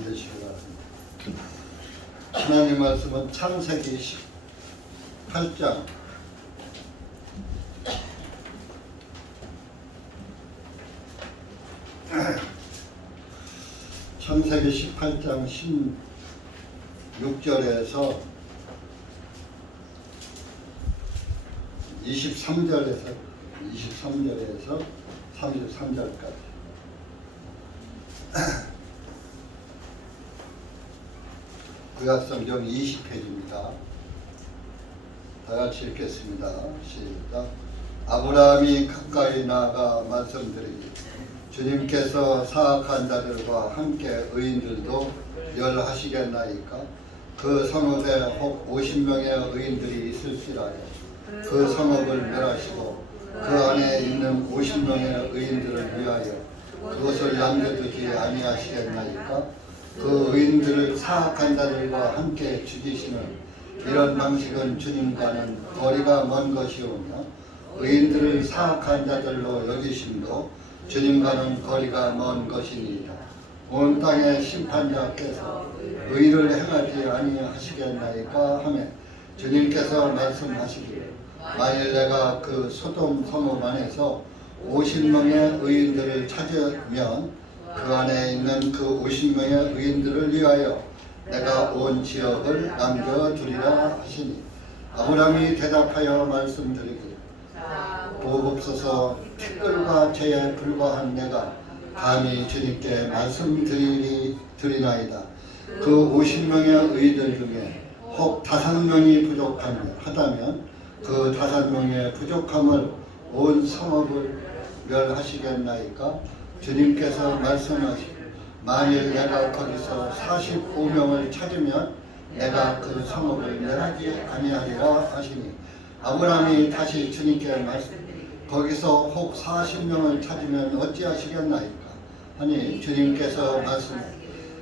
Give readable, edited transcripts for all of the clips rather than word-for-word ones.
앉으시기 바랍니다. 하나님 말씀은 창세기 18장 창세기 18장 16절에서 23절에서 33절까지 구약성경 20페이지입니다. 다같이 읽겠습니다. 시작. 아브라함이 가까이 나아가 말씀드리기 주님께서 사악한 자들과 함께 의인들도 멸하시겠나이까? 그 성읍에 혹 50명의 의인들이 있을지라도 그 성읍을 멸하시고 그 안에 있는 50명의 의인들을 위하여 그것을 남겨두지 아니하시겠나이까? 그 의인들을 사악한 자들과 함께 죽이시는 이런 방식은 주님과는 거리가 먼 것이오며 의인들을 사악한 자들로 여기심도 주님과는 거리가 먼 것이니이다. 온 땅의 심판자께서 의를 행하지 아니하시겠나이까 하며 주님께서 말씀하시기를 만일 내가 그 소돔 성읍 안에서 50명의 의인들을 찾으면 그 안에 있는 그 50명의 의인들을 위하여 내가 온 지역을 남겨두리라 하시니 아브라함이 대답하여 말씀드리기를 보옵소서 티끌과 재에 불과한 내가 감히 주님께 말씀드리나이다. 그 50명의 의인들 중에 혹 5명이 부족하다면 그 5명의 부족함을 온 성읍을 멸하시겠나이까? 주님께서 말씀하시고 만일 내가 거기서 45명을 찾으면 내가 그 성읍을 멸하지 아니하리라 하시니 아브라함이 다시 주님께 말씀 거기서 혹 40명을 찾으면 어찌하시겠나이까 하니 주님께서 말씀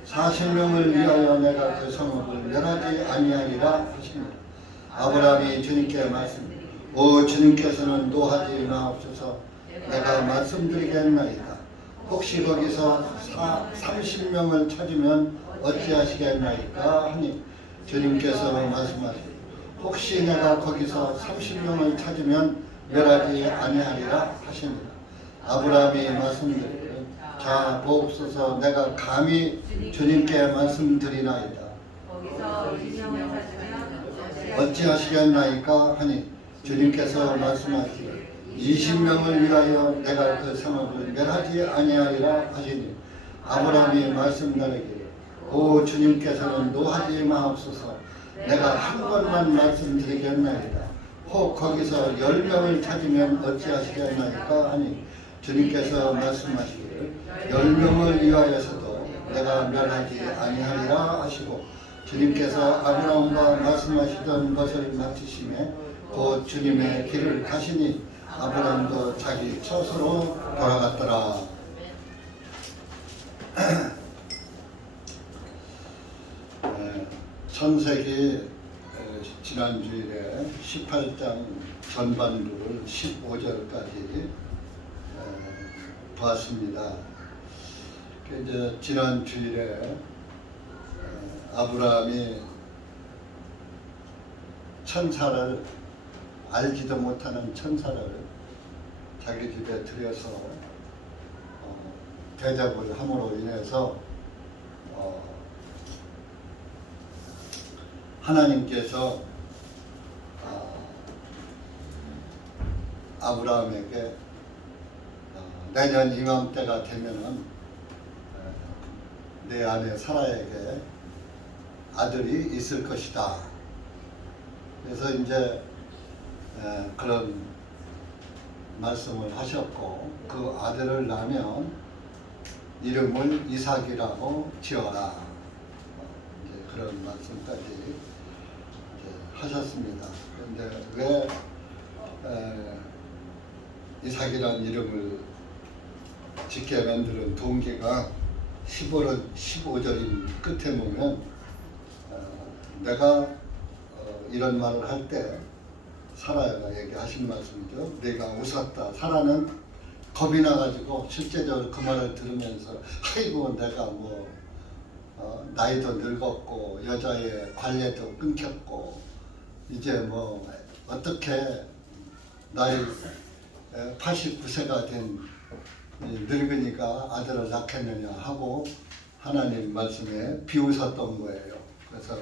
40명을 위하여 내가 그 성읍을 멸하지 아니하리라 하십니다. 아브라함이 주님께 말씀 오 주님께서는 노하지 마옵소서 내가 말씀드리겠나이다. 혹시 거기서 30명을 찾으면 어찌하시겠나이까 하니 주님께서 말씀하시고 혹시 내가 거기서 30명을 찾으면 멸하지 아니하리라 하십니다. 아브라함이 말씀드리기를 자 보옵소서 내가 감히 주님께 말씀드리나이다. 어찌하시겠나이까 하니 주님께서 말씀하시기를 20명을 위하여 내가 그 성읍을 멸하지 아니하리라 하시니 아브라함이 말씀드리기를 오 주님께서는 노하지 마옵소서 내가 한 번만 말씀드리겠나이다. 혹 거기서 10명을 찾으면 어찌하시겠나이까 하니 주님께서 말씀하시기를 10명을 위하여서도 내가 멸하지 아니하리라 하시고 주님께서 아브라함과 말씀하시던 것을 마치심에 곧 주님의 길을 가시니 아브라함도 자기 처소로 돌아갔더라. 창세기 지난주일에 18장 전반부를 15절까지 봤습니다. 이제 지난 주일에 아브라함이 천사를 알지도 못하는 천사를 자기 집에 들여서 대접을 함으로 인해서 하나님께서 아브라함에게 내년 이맘때가 되면은 내 아내 사라에게 아들이 있을 것이다. 그래서 이제 그런 말씀을 하셨고 그 아들을 낳으면 이름을 이삭이라고 지어라. 이제 그런 말씀까지 이제 하셨습니다. 그런데 왜 이삭이라는 이름을 짓게 만드는 동기가 15절인 끝에 보면 내가 이런 말을 할 때 사라가 얘기하신 말씀이죠. 내가 웃었다. 사라는 겁이 나가지고 실제적으로 그 말을 들으면서 아이고 내가 나이도 늙었고 여자의 관례도 끊겼고 이제 뭐 어떻게 나이 89세가 된 늙으니까 아들을 낳겠느냐 하고 하나님 말씀에 비웃었던 거예요. 그래서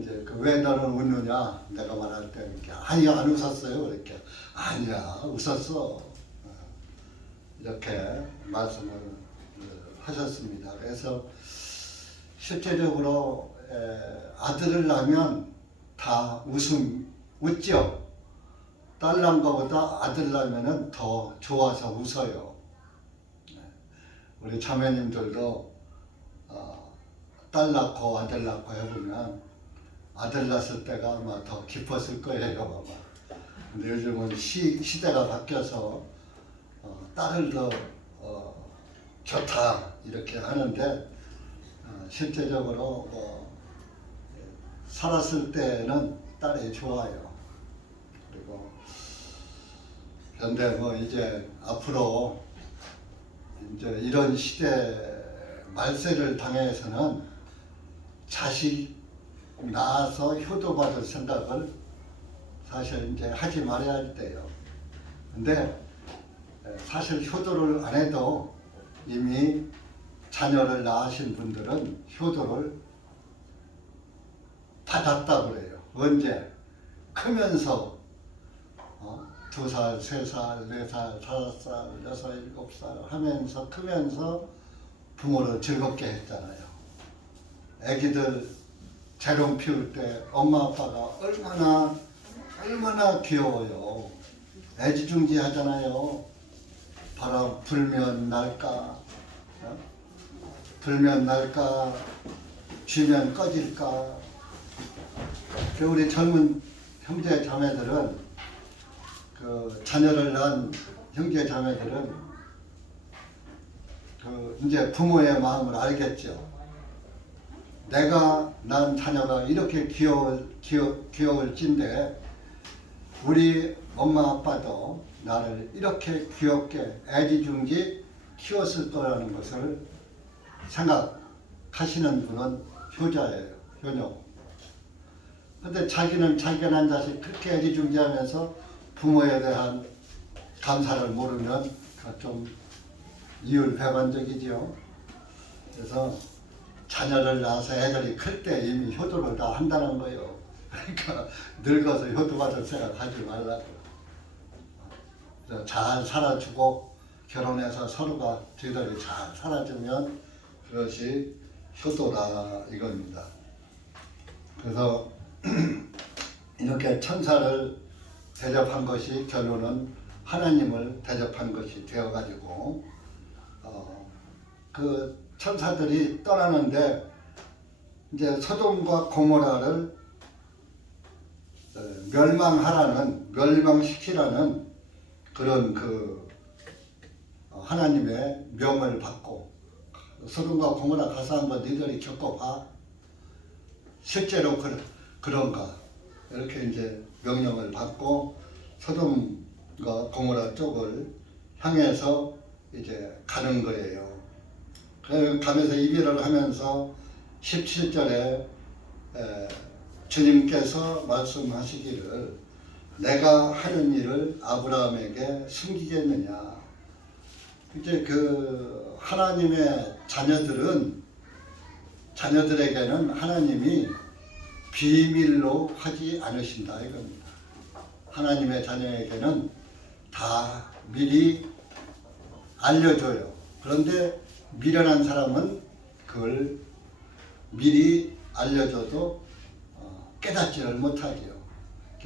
이제 왜 너는 웃느냐 내가 말할 때 이렇게 아니 안 웃었어요 이렇게 아니야 웃었어 이렇게 말씀을 하셨습니다. 그래서 실제적으로 아들을 낳으면 다 웃죠. 딸 낳은 것보다 아들 낳으면 더 좋아서 웃어요. 우리 자매님들도 딸 낳고 아들 낳고 해보면 아들 낳았을 때가 아마 더 기뻤을 거예요 아마. 근데 요즘은 시대가 바뀌어서 딸을 더 좋다 이렇게 하는데 실제적으로 살았을 때는 딸이 좋아요. 그리고 그런데 뭐 이제 앞으로 이제 이런 시대 말세를 당해서는 자식 낳아서 효도받을 생각을 사실 이제 하지 말아야 할 때요. 근데 사실 효도를 안 해도 이미 자녀를 낳으신 분들은 효도를 받았다고 그래요. 언제? 크면서 2살, 3살, 4살, 5살, 6살, 7살 하면서 크면서 부모를 즐겁게 했잖아요. 애기들 재롱 피울 때 엄마 아빠가 얼마나 귀여워요. 애지중지 하잖아요. 바람 불면 날까, 불면 날까, 쥐면 꺼질까. 우리 젊은 형제 자매들은 자녀를 낳은 형제 자매들은 이제 부모의 마음을 알겠죠. 내가 낳은 자녀가 이렇게 귀여울진데 우리 엄마 아빠도 나를 이렇게 귀엽게 애지중지 키웠을 거라는 것을 생각하시는 분은 효자예요. 효녀. 근데 자기는 자기가 낳은 자식 그렇게 애지중지하면서 부모에 대한 감사를 모르면 좀 이율배반적이죠. 그래서 자녀를 낳아서 애들이 클 때 이미 효도를 다 한다는 거예요. 그러니까 늙어서 효도받을 생각하지 말라고. 잘 살아주고 결혼해서 서로가 저희들이 잘 살아주면 그것이 효도다 이겁니다. 그래서 이렇게 천사를 대접한 것이 결론은 하나님을 대접한 것이 되어가지고 그 천사들이 떠나는데 이제 소돔과 고모라를 멸망시키라는 그런 하나님의 명을 받고 소돔과 고모라 가서 한번 너희들이 겪어봐. 실제로 그런가 이렇게 이제 명령을 받고 소돔과 고모라 쪽을 향해서 이제 가는 거예요. 가면서 이별을 하면서 17절에 주님께서 말씀하시기를 내가 하는 일을 아브라함에게 숨기겠느냐. 이제 하나님의 자녀들에게는 하나님이 비밀로 하지 않으신다 이겁니다. 하나님의 자녀에게는 다 미리 알려줘요. 그런데 미련한 사람은 그걸 미리 알려줘도 깨닫지를 못하지요.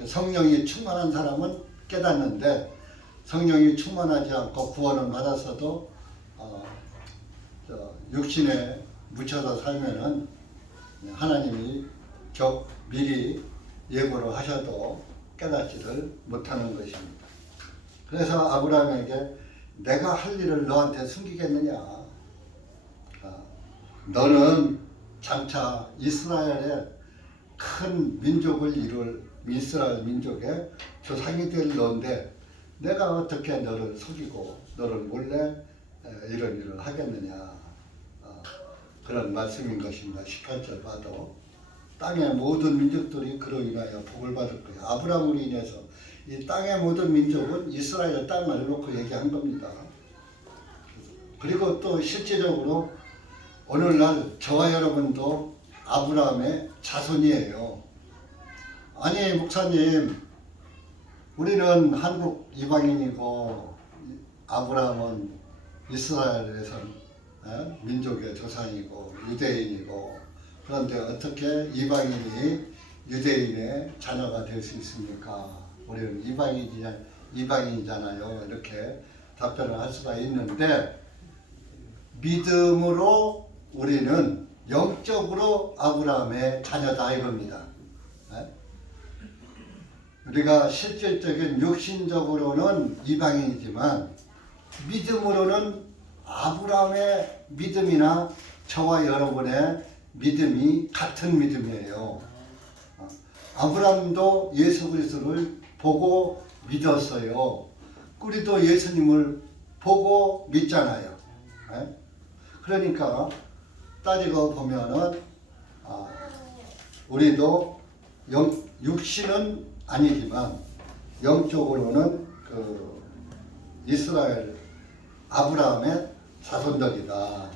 성령이 충만한 사람은 깨닫는데 성령이 충만하지 않고 구원을 받았어도 육신에 묻혀서 살면은 하나님이 미리 예고를 하셔도 깨닫지를 못하는 것입니다. 그래서 아브라함에게 내가 할 일을 너한테 숨기겠느냐. 너는 장차 이스라엘의 큰 민족을 이룰 이스라엘 민족의 조상이 될 너인데 내가 어떻게 너를 속이고 너를 몰래 이런 일을 하겠느냐. 그런 말씀인 것입니다. 18절 봐도 땅의 모든 민족들이 그로 인하여 복을 받을 거예요. 아브라함으로 인해서 이 땅의 모든 민족은 이스라엘 땅을 놓고 얘기한 겁니다. 그리고 또 실제적으로 오늘날 저와 여러분도 아브라함의 자손이에요. 아니 목사님, 우리는 한국 이방인이고 아브라함은 이스라엘에서 민족의 조상이고 유대인이고, 그런데 어떻게 이방인이 유대인의 자녀가 될 수 있습니까? 우리는 이방인이잖아요. 이렇게 답변을 할 수가 있는데, 믿음으로 우리는 영적으로 아브라함의 자녀다 이겁니다. 우리가 실질적인 육신적으로는 이방인이지만 믿음으로는 아브라함의 믿음이나 저와 여러분의 믿음이 같은 믿음이에요. 아브라함도 예수 그리스도를 보고 믿었어요. 우리도 예수님을 보고 믿잖아요. 그러니까 따지고 보면은 우리도 육신은 아니지만 영적으로는 그 이스라엘 아브라함의 자손들이다.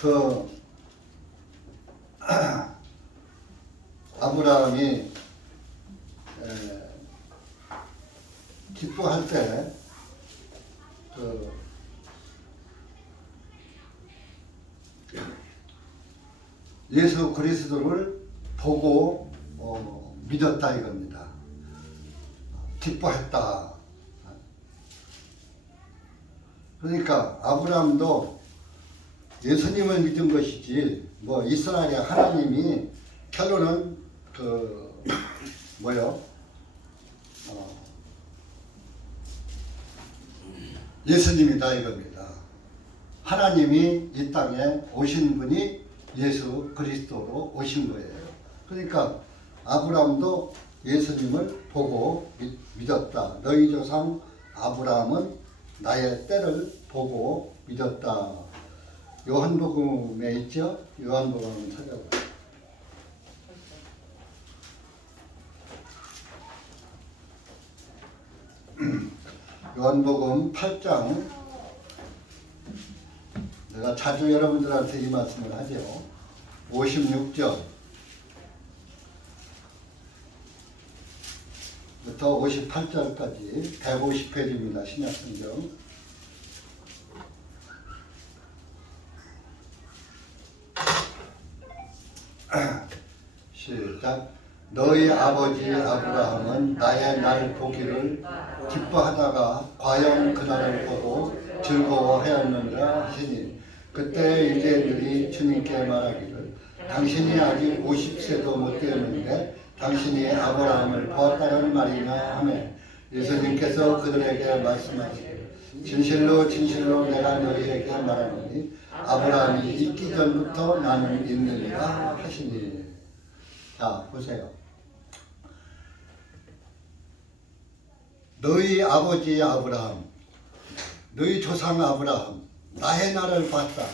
그 아브라함이 기뻐할 때 그 예수 그리스도를 보고 믿었다 이겁니다. 기뻐했다. 그러니까 아브라함도 예수님을 믿은 것이지 뭐 이스라엘의 하나님이 결론은 그 예수님이다 이겁니다. 하나님이 이 땅에 오신 분이 예수 그리스도로 오신 거예요. 그러니까 아브라함도 예수님을 보고 믿었다. 너희 조상 아브라함은 나의 때를 보고 믿었다. 요한복음에 있죠? 요한복음 찾아봐요. 요한복음 8장, 내가 자주 여러분들한테 이 말씀을 하죠. 56절 부터 58절까지 150페이지입니다. 신약성경. 시작. 너희 아버지 아브라함은 나의 날 보기를 기뻐하다가 과연 그날을 보고 즐거워하였느니라 하시니, 그때 유대인들이 주님께 말하기를 당신이 아직 50세도 못 되었는데 당신이 아브라함을 보았다는 말이냐 하매, 예수님께서 그들에게 말씀하시기를 진실로 진실로 내가 너희에게 말하노니 아브라함이 있기 전부터 나는 있느니라 하시니. 자 보세요. 너희 아버지 아브라함, 너희 조상 아브라함, 나의 날을 봤다.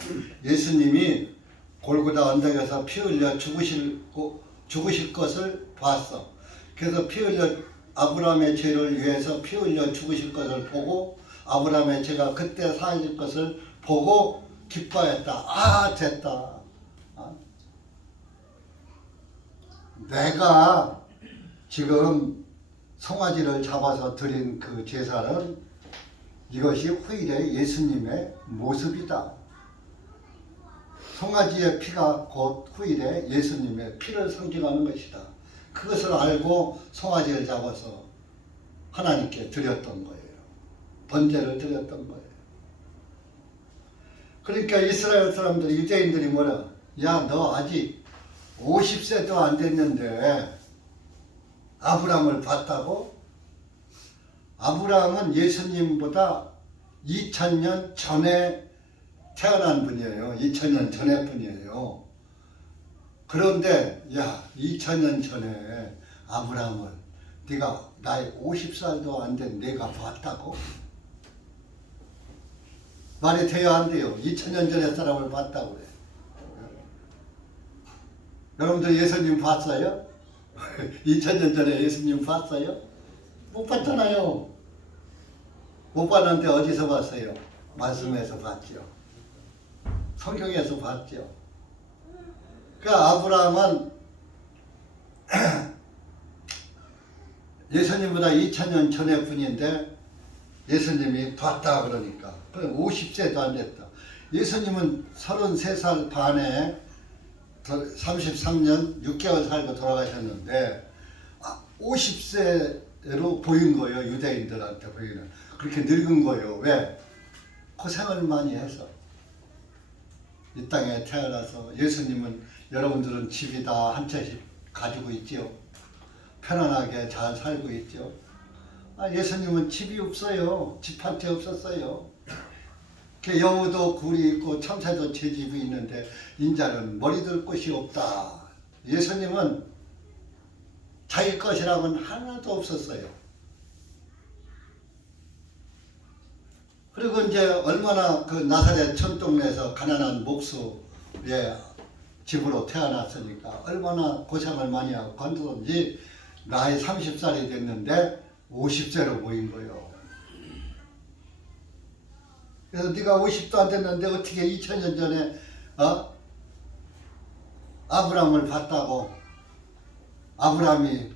예수님이 골고다 언덕에서 피 흘려 죽으실 것을 봤어. 그래서 피 흘려 아브라함의 죄를 위해서 피 흘려 죽으실 것을 보고 아브라함의 죄가 그때 사해질 것을 보고 기뻐했다. 아 됐다. 내가 지금 송아지를 잡아서 드린 그 제사는 이것이 후일의 예수님의 모습이다. 송아지의 피가 곧 후일의 예수님의 피를 상징하는 것이다. 그것을 알고 송아지를 잡아서 하나님께 드렸던 거예요. 번제를 드렸던 거예요. 그러니까 이스라엘 사람들이, 유대인들이 뭐라, 야 너 아직 50세도 안 됐는데 아브라함을 봤다고? 아브라함은 예수님보다 2000년 전에 태어난 분이에요. 2000년 전의 분이에요. 그런데 야 2000년 전에 아브라함을 네가 나이 50살도 안 된 내가 봤다고? 말이 돼야 안 돼요. 2000년 전에 사람을 봤다고 그래. 여러분들 예수님 봤어요? 2000년 전에 예수님 봤어요? 못 봤잖아요. 못 봤는데 어디서 봤어요? 말씀에서 봤죠. 성경에서 봤죠. 그 아브라함은 예수님보다 2000년 전에 분인데 예수님이 봤다 그러니까 50세도 안 됐다. 예수님은 33살 반에 33년 6개월 살고 돌아가셨는데 50세로 보인 거예요. 유대인들한테 보이는. 그렇게 늙은 거예요. 왜? 고생을 많이 해서 이 땅에 태어나서. 예수님은 여러분들은 집이 다 한 채씩 가지고 있죠. 편안하게 잘 살고 있죠. 예수님은 집이 없어요. 집 한 채 없었어요. 여우도 굴이 있고 참새도 제 집이 있는데 인자는 머리들 곳이 없다. 예수님은 자기 것이라고는 하나도 없었어요. 그리고 이제 얼마나 그 나사렛 천동네에서 가난한 목수의 집으로 태어났으니까 얼마나 고생을 많이 하고 건드든지 나이 30살이 됐는데 50세로 보인 거예요. 그래서 네가 50도 안 됐는데 어떻게 2000년 전에 아브라함을 봤다고 아브라함이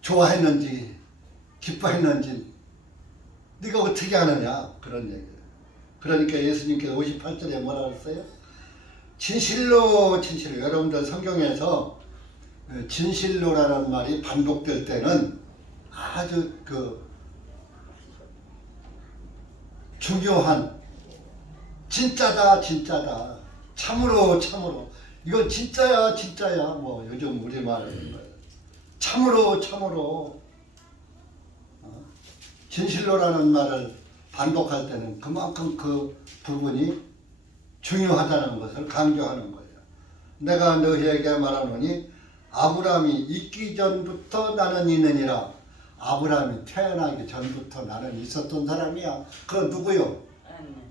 좋아했는지 기뻐했는지 네가 어떻게 아느냐 그런 얘기예요. 그러니까 예수님께서 58절에 뭐라 그랬어요? 진실로 진실로. 여러분들 성경에서 진실로라는 말이 반복될 때는 아주 중요한 진짜다 진짜다 참으로 참으로 이건 진짜야 진짜야 뭐 요즘 우리말은 참으로 참으로 진실로라는 말을 반복할 때는 그만큼 그 부분이 중요하다는 것을 강조하는 거예요. 내가 너희에게 말하노니 아브라함이 있기 전부터 나는 있느니라. 아브라함이 태어나기 전부터 나는 있었던 사람이야. 그건 누구요?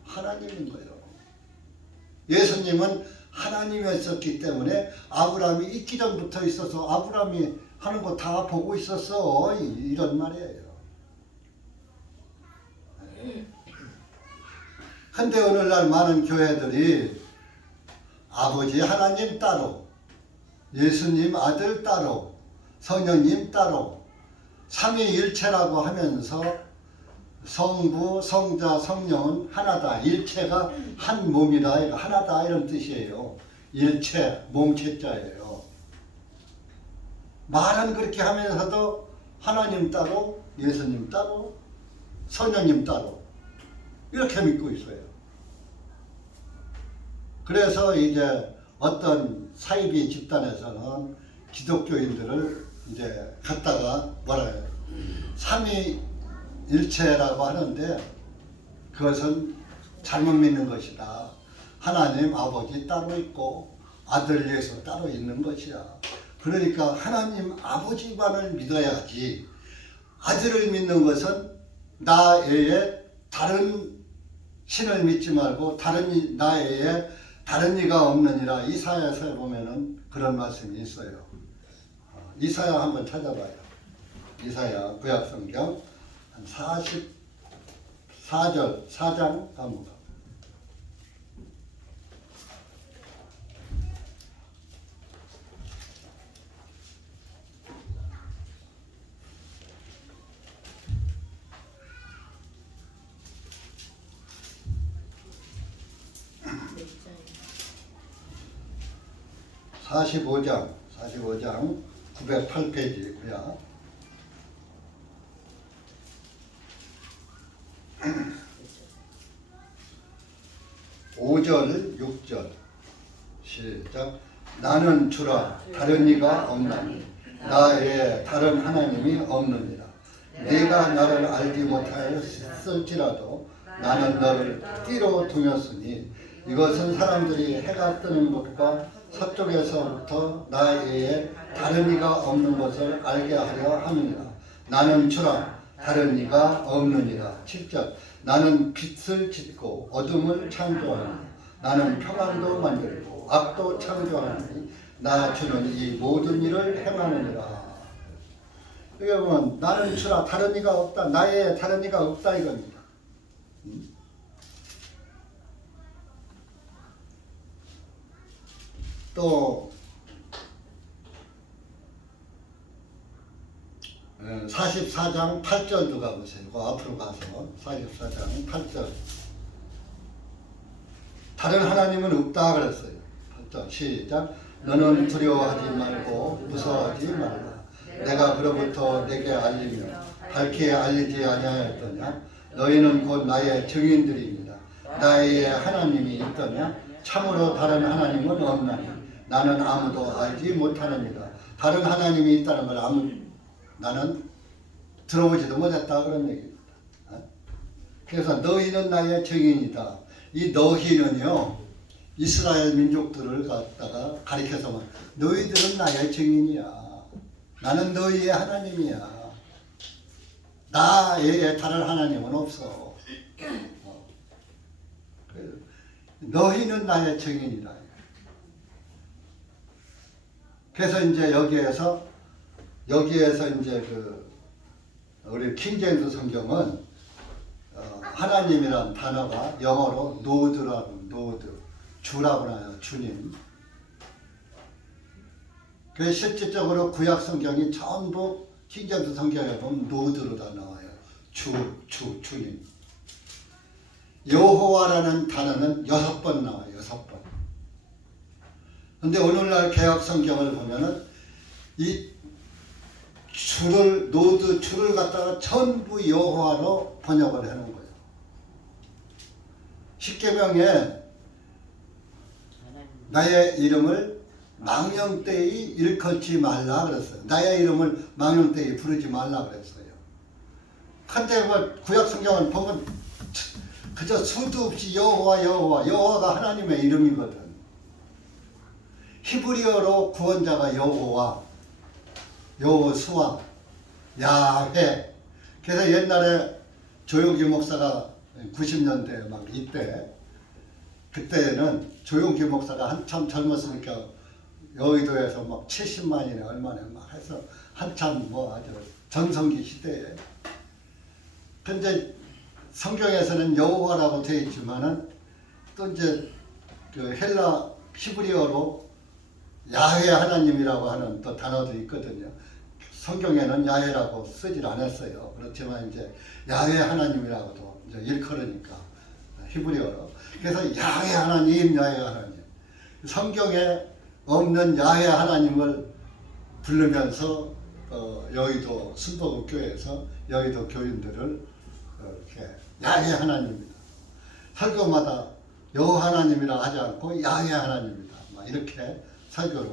하나님인 거예요. 예수님은 하나님이었기 때문에 아브라함이 있기 전부터 있어서 아브라함이 하는 거 다 보고 있었어. 이런 말이에요. 근데 오늘날 많은 교회들이 아버지 하나님 따로, 예수님 아들 따로, 성령님 따로, 삼위일체라고 하면서 성부, 성자, 성령은 하나다. 일체가 한 몸이다. 하나다 이런 뜻이에요. 일체, 몸체자예요. 말은 그렇게 하면서도 하나님 따로, 예수님 따로, 성령님 따로 이렇게 믿고 있어요. 그래서 이제 어떤 사이비 집단에서는 기독교인들을 이제 갖다가 뭐라 해요? 삼위일체라고 하는데 그것은 잘못 믿는 것이다. 하나님 아버지 따로 있고 아들 예수 따로 있는 것이야. 그러니까 하나님 아버지만을 믿어야지. 아들을 믿는 것은 나 외에 다른 신을 믿지 말고 나 외에 다른 이가 없느니라. 이사야서에 보면은 그런 말씀이 있어요. 이사야 한번 찾아봐요. 이사야 구약성경 44절 4장 한번 봐. (45장) 908페이지고요. 5절 6절 시작. 나는 주라 다른 이가 없나니 나 외에 다른 하나님이 없느니라. 네가 나를 알지 못하였을지라도 나는 너를 띠로 두었으니 이것은 사람들이 해가 뜨는 것과 서쪽에서부터 나 외에 다른 이가 없는 것을 알게 하려 함이니라. 나는 주라 다른 이가 없느니라. 7절 나는 빛을 짓고 어둠을 창조하노 나는 평안도 만들고 악도 창조하니 나 주는 이 모든 일을 행하느니라. 이게 보면 나는 주라 다른 이가 없다. 나의 다른 이가 없다 이겁니다. 또 44장 8절도 가보세요. 그 앞으로 가서 44장 8절 다른 하나님은 없다 그랬어요. 8절 시작 너는 두려워하지 말고 무서워하지 말라. 내가 그로부터 내게 알리며 밝게 알리지 아니하였더냐. 너희는 곧 나의 증인들입니다. 나의 하나님이 있더냐. 참으로 다른 하나님은 없나니 나는 아무도 알지 못하느니라. 다른 하나님이 있다는 걸 나는 들어보지도 못했다 그런 얘기입니다. 그래서 너희는 나의 증인이다. 이 너희는요 이스라엘 민족들을 갖다가 가리켜서 말 너희들은 나의 증인이야. 나는 너희의 하나님이야. 나 외에 다른 하나님은 없어. 너희는 나의 증인이다. 그래서 이제 여기에서 이제 우리 킹제임스 성경은 하나님이란 단어가 영어로 노드 주라고 나요. 주님. 그 실질적으로 구약 성경이 전부 킹제임스 성경에 보면 노드로 다 나와요. 주님. 여호와라는 단어는 6번 나와요. 6번. 근데 오늘날 개역 성경을 보면은 이 줄을 갖다가 전부 여호와로 번역을 해놓은 거예요. 십계명에 나의 이름을 망령되이 일컫지 말라 그랬어요. 나의 이름을 망령되이 부르지 말라 그랬어요. 근데 뭐 구약 성경을 보면 그저 수도 없이 여호와가 하나님의 이름이거든. 히브리어로 구원자가 여호수아, 야훼. 그래서 옛날에 조용기 목사가 90년대 막 이때 그때는 조용기 목사가 한참 젊었으니까 여의도에서 막 70만이나 얼마나 막 해서 한참 뭐 아주 전성기 시대에. 근데 성경에서는 여호와라고 되어 있지만은 또 이제 그 헬라 히브리어로 야훼 하나님이라고 하는 또 단어도 있거든요. 성경에는 야훼라고 쓰질 않았어요. 그렇지만 이제 야훼 하나님이라고도 이제 일컬으니까 히브리어로. 그래서 야훼 하나님. 성경에 없는 야훼 하나님을 부르면서 여의도 순복음교회에서 여의도 교인들을 이렇게 야훼 하나님이다. 설교마다 여호와 하나님이라 하지 않고 야훼 하나님이다. 막 이렇게 설교를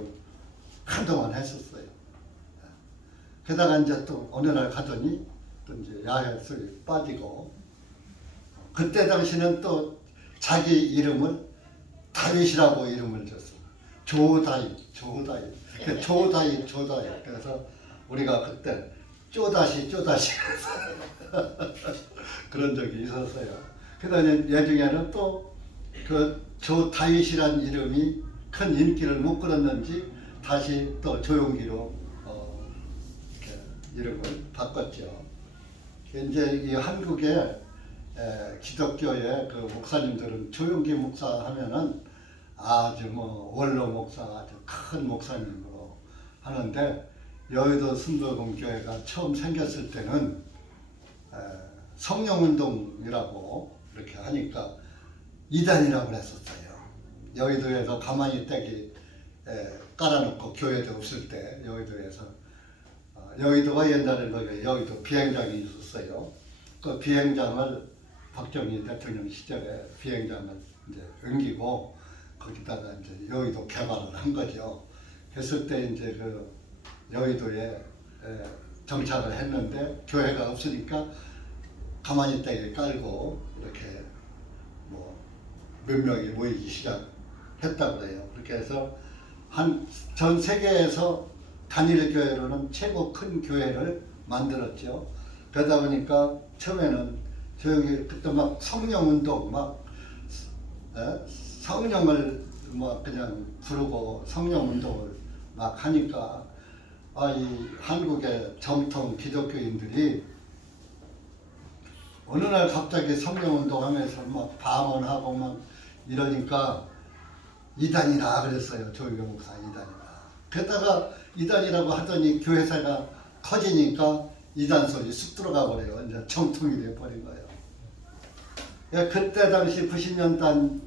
한동안 했었어요. 게다가 이제 또 어느 날 가더니 또 이제 야훼 소리 빠지고 그때 당시는 또 자기 이름을 다윗이라고 이름을 줬어. 조다윗. 그래서 우리가 그때 쪼다시 그런 적이 있었어요. 그다음에 예중에는 또 그 조다윗이란 이름이 큰 인기를 못 끌었는지 다시 또 조용기로 이렇게 이름을 바꿨죠. 이제 이 한국의 기독교의 그 목사님들은 조용기 목사 하면은 아주 뭐 원로 목사 아주 큰 목사님으로 하는데 여의도 순복음교회가 처음 생겼을 때는 성령운동이라고 이렇게 하니까 이단이라고 했었어요. 여의도에서 가만히 떼기 깔아놓고 교회도 없을 때 여의도에서 여의도가 옛날에 여의도 비행장이 있었어요. 그 비행장을 박정희 대통령 시절에 비행장을 이제 옮기고 거기다가 이제 여의도 개발을 한 거죠. 했을 때 이제 그 여의도에 정착을 했는데 교회가 없으니까 가만히 떼기 깔고 이렇게 뭐 몇 명이 모이기 시작했다고 그래요. 그렇게 해서 전 세계에서 단일 교회로는 최고 큰 교회를 만들었죠. 그러다 보니까 처음에는 조용히 그때 막 성령운동 막 성령을 막 그냥 부르고 성령운동을 막 하니까 이 한국의 정통 기독교인들이 어느 날 갑자기 성령운동하면서 막 방언하고 막 이러니까 이단이라 그랬어요. 조일교 목사 이단이라. 그러다가 이단이라고 하더니 교회사가 커지니까 이단 소리 쑥 들어가 버려요. 이제 정통이 돼 버린 거예요. 그때 당시 90년대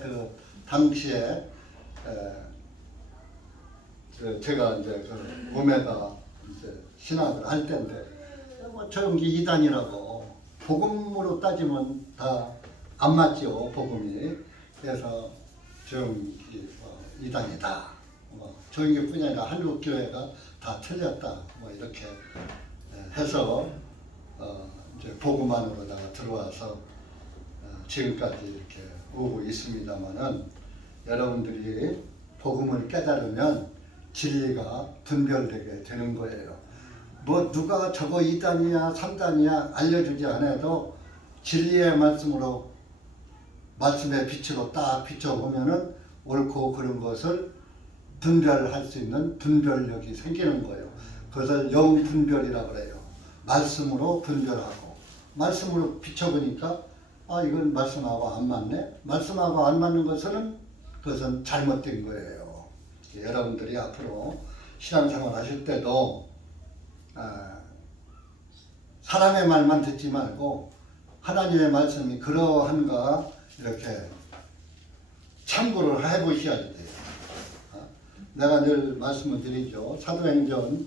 그 당시에 제가 이제 그 몸에다 이제 신학을 할 때인데 조용기 이단이라고 복음으로 따지면 다 안 맞죠 복음이. 그래서 조용기 이단이다. 조용기뿐이 아니라 한국 교회가 다 틀렸다. 이렇게 해서 이제 복음 안으로다가 들어와서 지금까지 이렇게 오고 있습니다만은 여러분들이 복음을 깨달으면 진리가 분별되게 되는 거예요. 누가 저거 2단이야 3단이야 알려주지 않아도 진리의 말씀으로 말씀의 빛으로 딱 비춰보면은 옳고 그른 것을 분별할 수 있는 분별력이 생기는 거예요. 그것을 영분별이라고 그래요. 말씀으로 분별하고 말씀으로 비춰보니까 이건 말씀하고 안 맞네. 말씀하고 안 맞는 그것은 잘못된 거예요. 여러분들이 앞으로 신앙생활 하실 때도 사람의 말만 듣지 말고 하나님의 말씀이 그러한가 이렇게 참고를 해보셔야 돼요. 내가 늘 말씀을 드리죠. 사도행전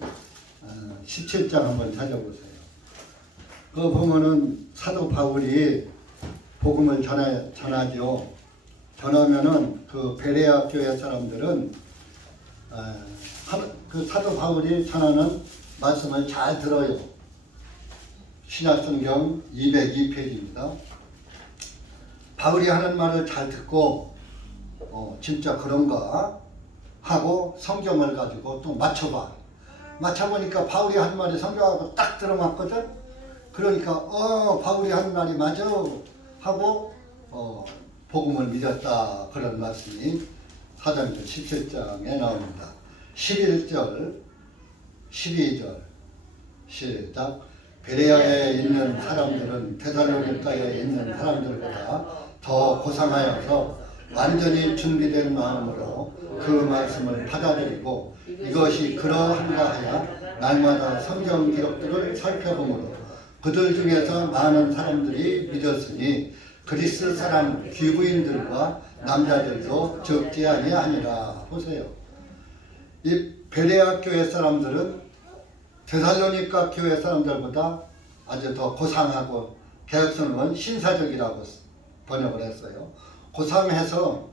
17장 한번 찾아보세요. 그거 보면은 사도 바울이 복음을 전하죠. 전하면은 그 베레아 교회 사람들은 그 사도 바울이 전하는 말씀을 잘 들어요. 신약성경 202페이지입니다. 바울이 하는 말을 잘 듣고 진짜 그런가 하고 성경을 가지고 또 맞춰봐. 맞춰보니까 바울이 한 말이 성경하고 딱 들어맞거든. 그러니까 바울이 한 말이 맞아 하고 복음을 믿었다. 그런 말씀이 사도행전 17장에 나옵니다. 11절 12절 시작. 베레아에 있는 사람들은 데살로니가에 있는 사람들보다 더 고상하여서 완전히 준비된 마음으로 그 말씀을 받아들이고 이것이 그러한가 하여 날마다 성경 기록들을 살펴보므로 그들 중에서 많은 사람들이 믿었으니 그리스 사람 귀부인들과 남자들도 적지 아니하니라. 보세요. 이 베레아 교회 사람들은 데살로니가 교회 사람들보다 아주 더 고상하고 개혁성은 신사적이라고 번역을 했어요. 고상해서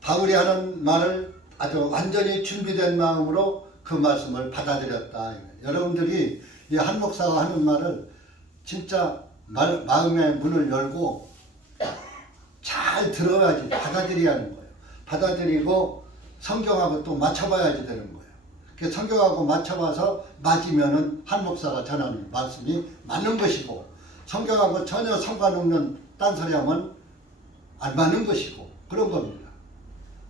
바울이 하는 말을 아주 완전히 준비된 마음으로 그 말씀을 받아들였다. 여러분들이 이 한 목사가 하는 말을 진짜 마음의 문을 열고 잘 들어야지 받아들여야 하는 거예요. 받아들이고 성경하고 또 맞춰봐야지 되는 거예요. 그 성경하고 맞춰봐서 맞으면은 한 목사가 전하는 말씀이 맞는 것이고 성경하고 전혀 상관없는 딴소리 하면 안 맞는 것이고 그런 겁니다.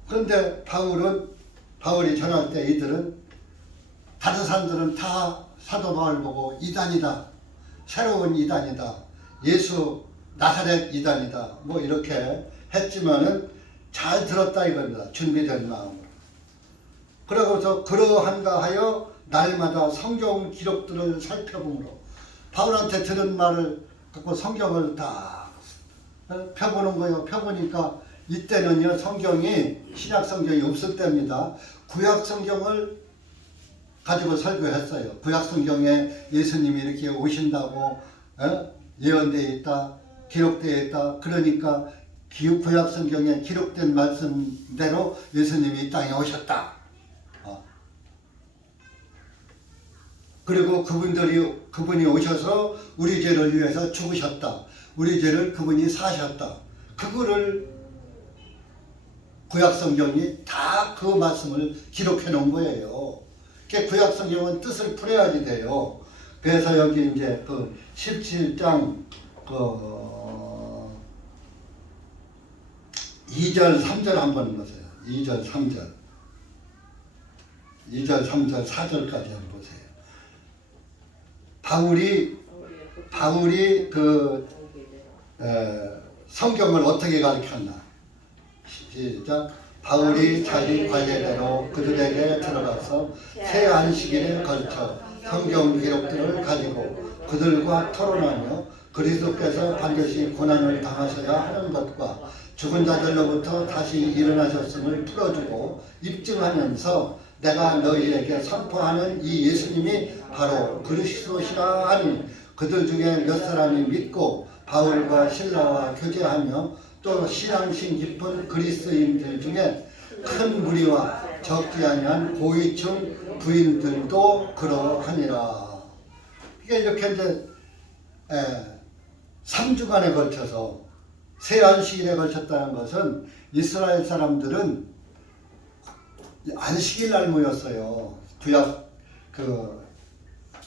그런데 바울이 전할 때 이들은 다른 사람들은 다 사도 바울 보고 이단이다. 새로운 이단이다. 예수 나사렛 이단이다. 뭐 이렇게 했지만은 잘 들었다 이겁니다. 준비된 마음으로. 그러고서 그러한가 하여 날마다 성경 기록들을 살펴보므로 바울한테 들은 말을 갖고 성경을 다 펴보는 거예요. 펴보니까 이때는요 성경이 신약 성경이 없을 때입니다. 구약 성경을 가지고 설교했어요. 구약 성경에 예수님이 이렇게 오신다고 예언되어 있다, 기록되어 있다. 그러니까 구약 성경에 기록된 말씀대로 예수님이 이 땅에 오셨다. 그리고 그분이 오셔서 우리 죄를 위해서 죽으셨다. 우리 죄를 그분이 사셨다. 그거를 구약성경이 다 그 말씀을 기록해 놓은 거예요. 구약성경은 뜻을 풀어야지 돼요. 그래서 여기 이제 그 17장 그 2절 3절 한번 보세요. 2절 3절 2절 3절 4절까지 한번 보세요. 바울이 그 성경을 어떻게 가르쳤나. 시작. 바울이 자기 관례대로 그들에게 들어가서 새 안식일에 걸쳐 성경 기록들을 가지고 그들과 토론하며 그리스도께서 반드시 고난을 당하셔야 하는 것과 죽은 자들로부터 다시 일어나셨음을 풀어주고 입증하면서 내가 너희에게 선포하는 이 예수님이 바로 그리스도시라 하니 그들 중에 몇 사람이 믿고 바울과 실라와 교제하며 또 신앙심 깊은 그리스도인들 중에 큰 무리와 적지 아니한 고위층 부인들도 그러하니라. 이게 이렇게 이제 3주간에 걸쳐서 새 안식일에 걸쳤다는 것은 이스라엘 사람들은 안식일 날 모였어요. 구약 그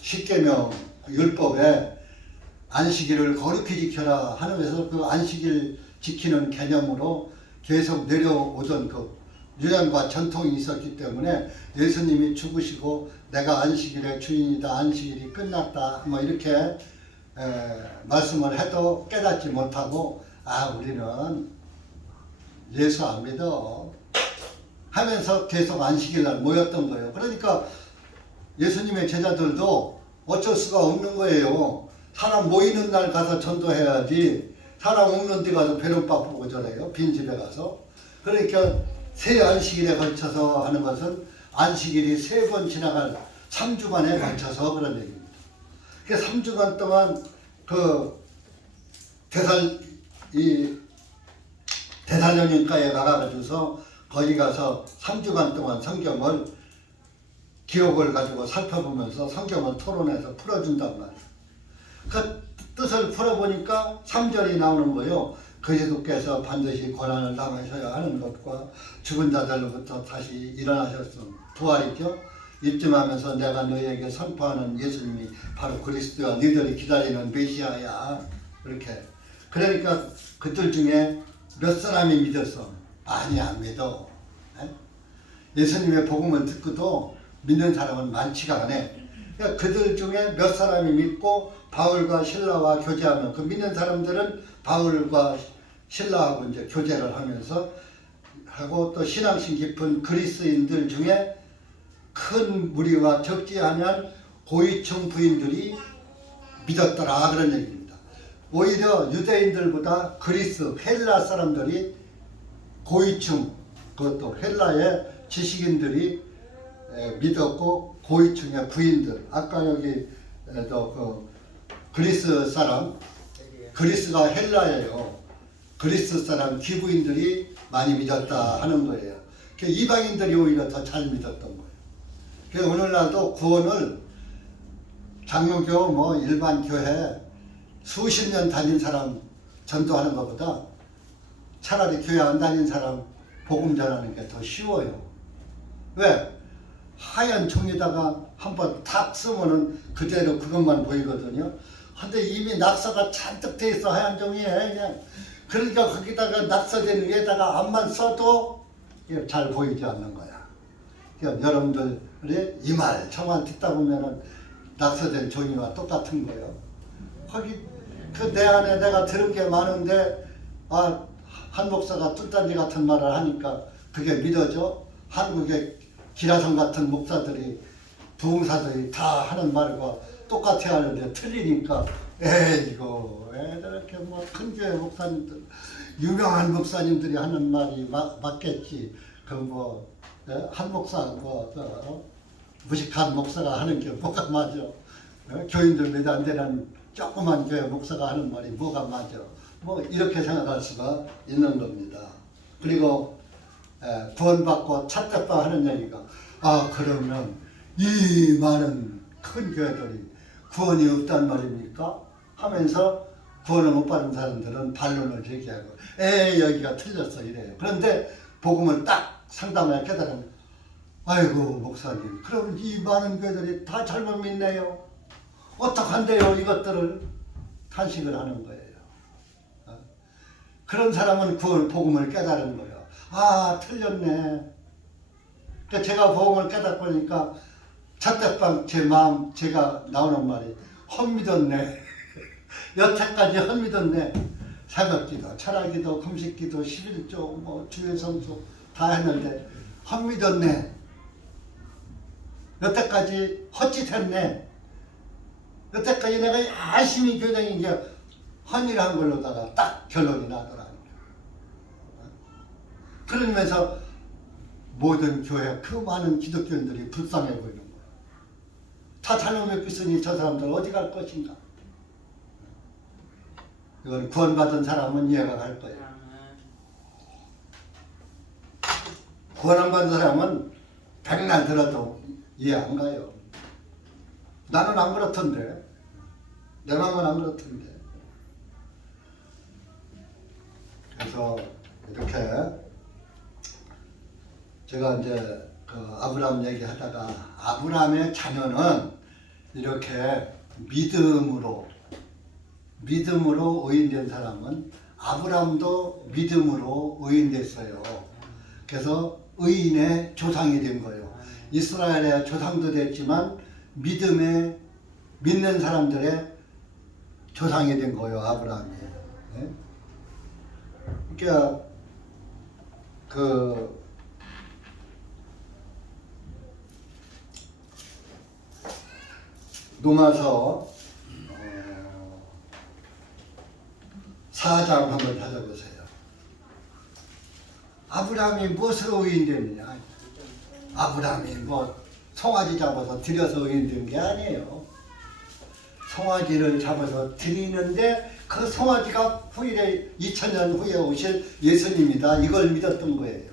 십계명 율법에 안식일을 거룩히 지켜라 하면서 그 안식일 지키는 개념으로 계속 내려오던 그 유전과 전통이 있었기 때문에 예수님이 죽으시고 내가 안식일의 주인이다, 안식일이 끝났다 뭐 이렇게 말씀을 해도 깨닫지 못하고 우리는 예수 안 믿어 하면서 계속 안식일 날 모였던 거예요. 그러니까 예수님의 제자들도 어쩔 수가 없는 거예요. 사람 모이는 날 가서 전도해야지 사람 없는 데 가서 배론밥 보고 저래요. 빈집에 가서. 그러니까 새 안식일에 걸쳐서 하는 것은 안식일이 3번 지나갈 3주간에 걸쳐서 그런 얘기입니다. 그 3주간 동안 그 대살령인가에 가가지고서 거기 가서 3주간 동안 성경을 기록을 가지고 살펴보면서 성경을 토론해서 풀어준단 말이에요. 그 뜻을 풀어보니까 3절이 나오는 거예요. 그리스도께서 반드시 고난을 당하셔야 하는 것과 죽은 자들로부터 다시 일어나셨음. 부활이죠. 입증하면서 내가 너희에게 선포하는 예수님이 바로 그리스도야. 너희들이 기다리는 메시아야. 이렇게. 그러니까 그들 중에 몇 사람이 믿었어? 아니 안 믿어. 예수님의 복음을 듣고도 믿는 사람은 많지가 않아. 그러니까 그들 중에 몇 사람이 믿고 바울과 신라와 교제하면 그 믿는 사람들은 바울과 신라하고 이제 교제를 하면서 하고 또 신앙심 깊은 그리스인들 중에 큰 무리와 적지 않은 고위층 부인들이 믿었더라 그런 얘기입니다. 오히려 유대인들보다 그리스 헬라 사람들이 고위층 그것도 헬라의 지식인들이 믿었고 고위층의 부인들 아까 여기 그 그리스 사람 그리스가 헬라예요. 그리스 사람 귀부인들이 많이 믿었다 하는 거예요. 이방인들이 오히려 더 잘 믿었던 거예요. 그래서 오늘날도 구원을 장로교 뭐 일반 교회 수십 년 다닌 사람 전도하는 것보다 차라리 교회 안 다닌 사람 복음 전하는 게 더 쉬워요. 왜? 하얀 종이다가 한번 탁 쓰면은 그대로 그것만 보이거든요. 근데 이미 낙서가 잔뜩 돼 있어 하얀 종이에 그냥. 그러니까 거기다가 낙서된 위에다가 앞만 써도 잘 보이지 않는 거야. 그러니까 여러분들이 이 말 저 말 듣다 보면은 낙서된 종이와 똑같은 거예요. 거기 그 내 안에 내가 들은 게 많은데 한 목사가 뚱딴지 같은 말을 하니까 그게 믿어져. 한국의 기라성 같은 목사들이 부흥사들이 다 하는 말과 똑같아 하는데 틀리니까 이거 저렇게 뭐 큰 교회 목사님들 유명한 목사님들이 하는 말이 맞겠지. 그 뭐 한 목사 무식한 목사가 하는 게 뭐가 맞아. 교인들 몇 안 되는 조그만 교회 목사가 하는 말이 뭐가 맞아. 뭐 이렇게 생각할 수가 있는 겁니다. 그리고 구원받고 찾겠다 하는 얘기가 그러면 이 많은 큰 교회들이 구원이 없단 말입니까? 하면서 구원을 못 받은 사람들은 반론을 제기하고 여기가 틀렸어 이래요. 그런데 복음을 딱 상담을 깨달으면 아이고 목사님 그럼 이 많은 교회들이 다 잘못 믿네요. 어떡한데요? 이것들을 탄식을 하는 거예요. 그런 사람은 구원 복음을 깨달은 거예요. 아, 틀렸네. 그러니까 제가 복음을 깨닫고 보니까 첫째방 제 마음 제가 나오는 말이 헛믿었네. 여태까지 헛믿었네. 새벽기도, 철학기도, 금식기도, 11조, 뭐 주일 성수 다 했는데 헛믿었네. 여태까지 헛짓했네. 여태까지 내가 열심히 교장인 게 헌일한 걸로다가 딱 결론이 나더라고요. 그러면서 모든 교회 그 많은 기독교인들이 불쌍해 보이는 거예요. 다 잘못 믿고 있으니 저 사람들 어디 갈 것인가? 이건 구원받은 사람은 이해가 갈 거예요. 구원 안 받은 사람은 백날 들어도 이해 안 가요. 나는 안 그렇던데. 내 마음은 안 그렇던데. 그래서 이렇게 제가 이제 그 아브라함 얘기하다가 아브라함의 자녀는 이렇게 믿음으로 의인된 사람은 아브라함도 믿음으로 의인됐어요. 그래서 의인의 조상이 된 거예요. 이스라엘의 조상도 됐지만 믿음에 믿는 사람들의 조상이 된 거예요. 아브라함이. 네? 그러니까 그 로마서 4장 한번 찾아보세요. 아브라함이 무엇으로 의인됐느냐? 아브라함이 뭐 송아지 잡아서 들여서 의인된 게 아니에요. 송아지를 잡아서 드리는데 그 송아지가 후일에 2000년 후에 오실 예수님이다. 이걸 믿었던 거예요.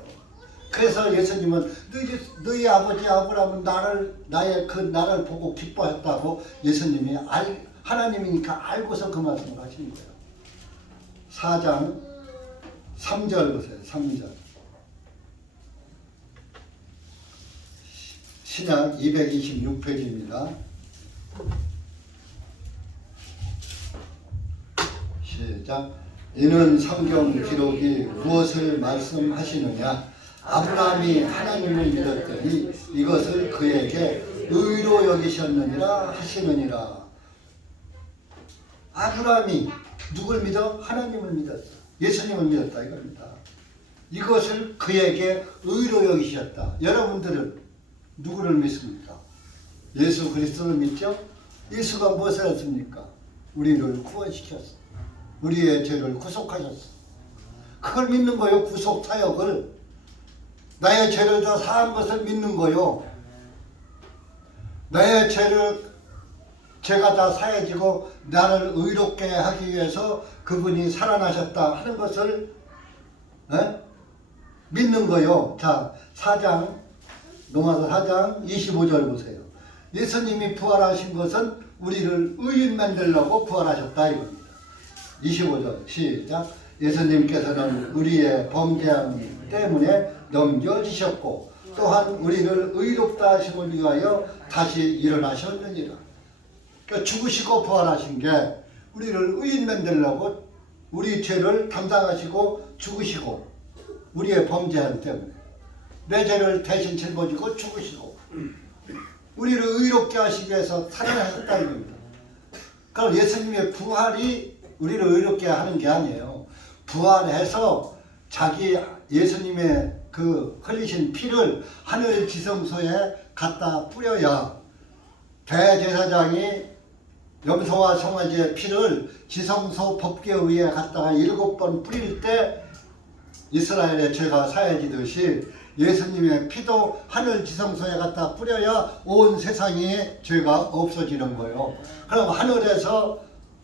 그래서 예수님은 너희 아버지 아브라함은 나의 그 나를 보고 기뻐했다고 예수님이 하나님이니까 알고서 그 말씀을 하신 거예요. 4장 3절 보세요. 3절. 신약 226페이지입니다. 시작. 이는 성경 기록이 무엇을 말씀하시느냐? 아브라함이 하나님을 믿었더니 이것을 그에게 의로 여기셨느니라 하시느니라. 아브라함이 누굴 믿어? 하나님을 믿었어. 예수님을 믿었다 이겁니다. 이것을 그에게 의로 여기셨다. 여러분들은 누구를 믿습니까? 예수 그리스도를 믿죠? 예수가 무엇을 했습니까? 우리를 구원시켰어. 우리의 죄를 구속하셨어. 그걸 믿는 거예요. 구속 사역을. 나의 죄를 다 사한 것을 믿는 거요. 나의 죄가 다 사해지고 나를 의롭게 하기 위해서 그분이 살아나셨다 하는 것을 믿는 거요. 자, 로마서 4장 25절 보세요. 예수님이 부활하신 것은 우리를 의인 만들려고 부활하셨다 이겁니다. 25절 시작. 예수님께서는 우리의 범죄함 때문에 넘겨지셨고 또한 우리를 의롭다 하심을 위하여 다시 일어나셨느니라. 그러니까 죽으시고 부활하신 게 우리를 의인 만들려고 우리 죄를 담당하시고 죽으시고 우리의 범죄함 때문에 내 죄를 대신 짊어지고 죽으시고 우리를 의롭게 하시기 위해서 살아나셨다 이겁니다. 그럼 예수님의 부활이 우리를 의롭게 하는 게 아니에요. 부활해서 자기 예수님의 그 흘리신 피를 하늘 지성소에 갖다 뿌려야 대제사장이 염소와 송아지의 피를 지성소 법궤 위에 갖다가 7번 뿌릴 때 이스라엘의 죄가 사해지듯이 예수님의 피도 하늘 지성소에 갖다 뿌려야 온 세상에 죄가 없어지는 거예요. 그럼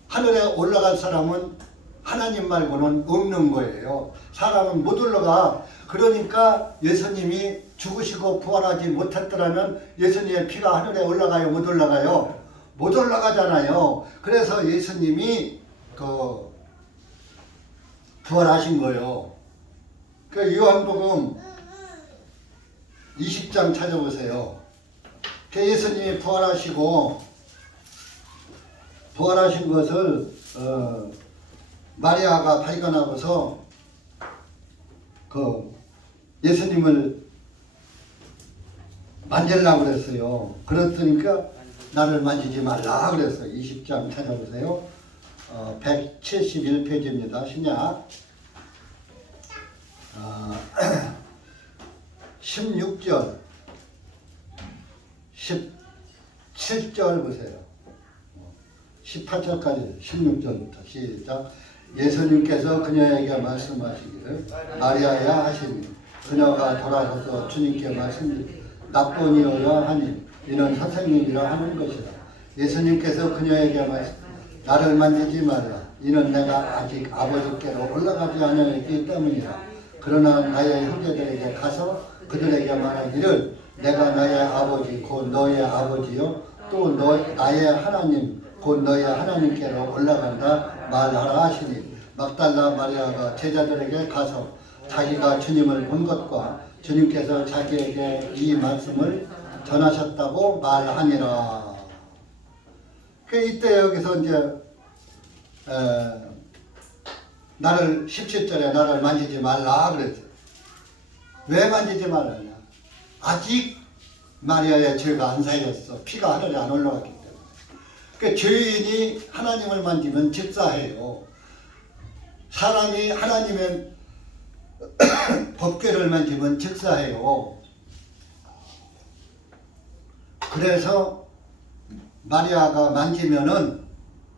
하늘에 올라갈 사람은 하나님 말고는 없는 거예요. 사람은 못 올라가. 그러니까 예수님이 죽으시고 부활하지 못했더라면 예수님의 피가 하늘에 올라가요? 못 올라가요? 못 올라가잖아요. 그래서 예수님이 부활하신 거예요. 그 요한복음 20장 찾아보세요. 그 예수님이 부활하시고 부활하신 것을 마리아가 발견하고서 그 예수님을 만지려고 그랬어요. 그랬더니까 나를 만지지 말라 그랬어요. 20장 찾아보세요. 171페이지입니다. 신약 16절 17절 보세요. 18절까지 16절부터 시작. 예수님께서 그녀에게 말씀하시기를 마리아야 하시니 그녀가 돌아서서 주님께 말씀드리되 나보니오라 하니 이는 선생님이라 하는 것이다. 예수님께서 그녀에게 말씀 나를 만지지 말라. 이는 내가 아직 아버지께로 올라가지 않았기 때문이라. 그러나 나의 형제들에게 가서 그들에게 말하기를 내가 나의 아버지 곧 너의 아버지요 또 나의 하나님 곧 너의 하나님께로 올라간다 말하라 하시니 막달라 마리아가 제자들에게 가서 자기가 주님을 본 것과 주님께서 자기에게 이 말씀을 전하셨다고 말하니라. 이때 여기서 이제 나를 17절에 나를 만지지 말라 그랬어요. 왜 만지지 말라냐? 아직 마리아의 죄가 안 사해졌어. 피가 하늘에 안 올라갔기 때문에. 그러니까 죄인이 하나님을 만지면 즉사해요. 사람이 하나님의 법궤를 만지면 즉사해요. 그래서 마리아가 만지면은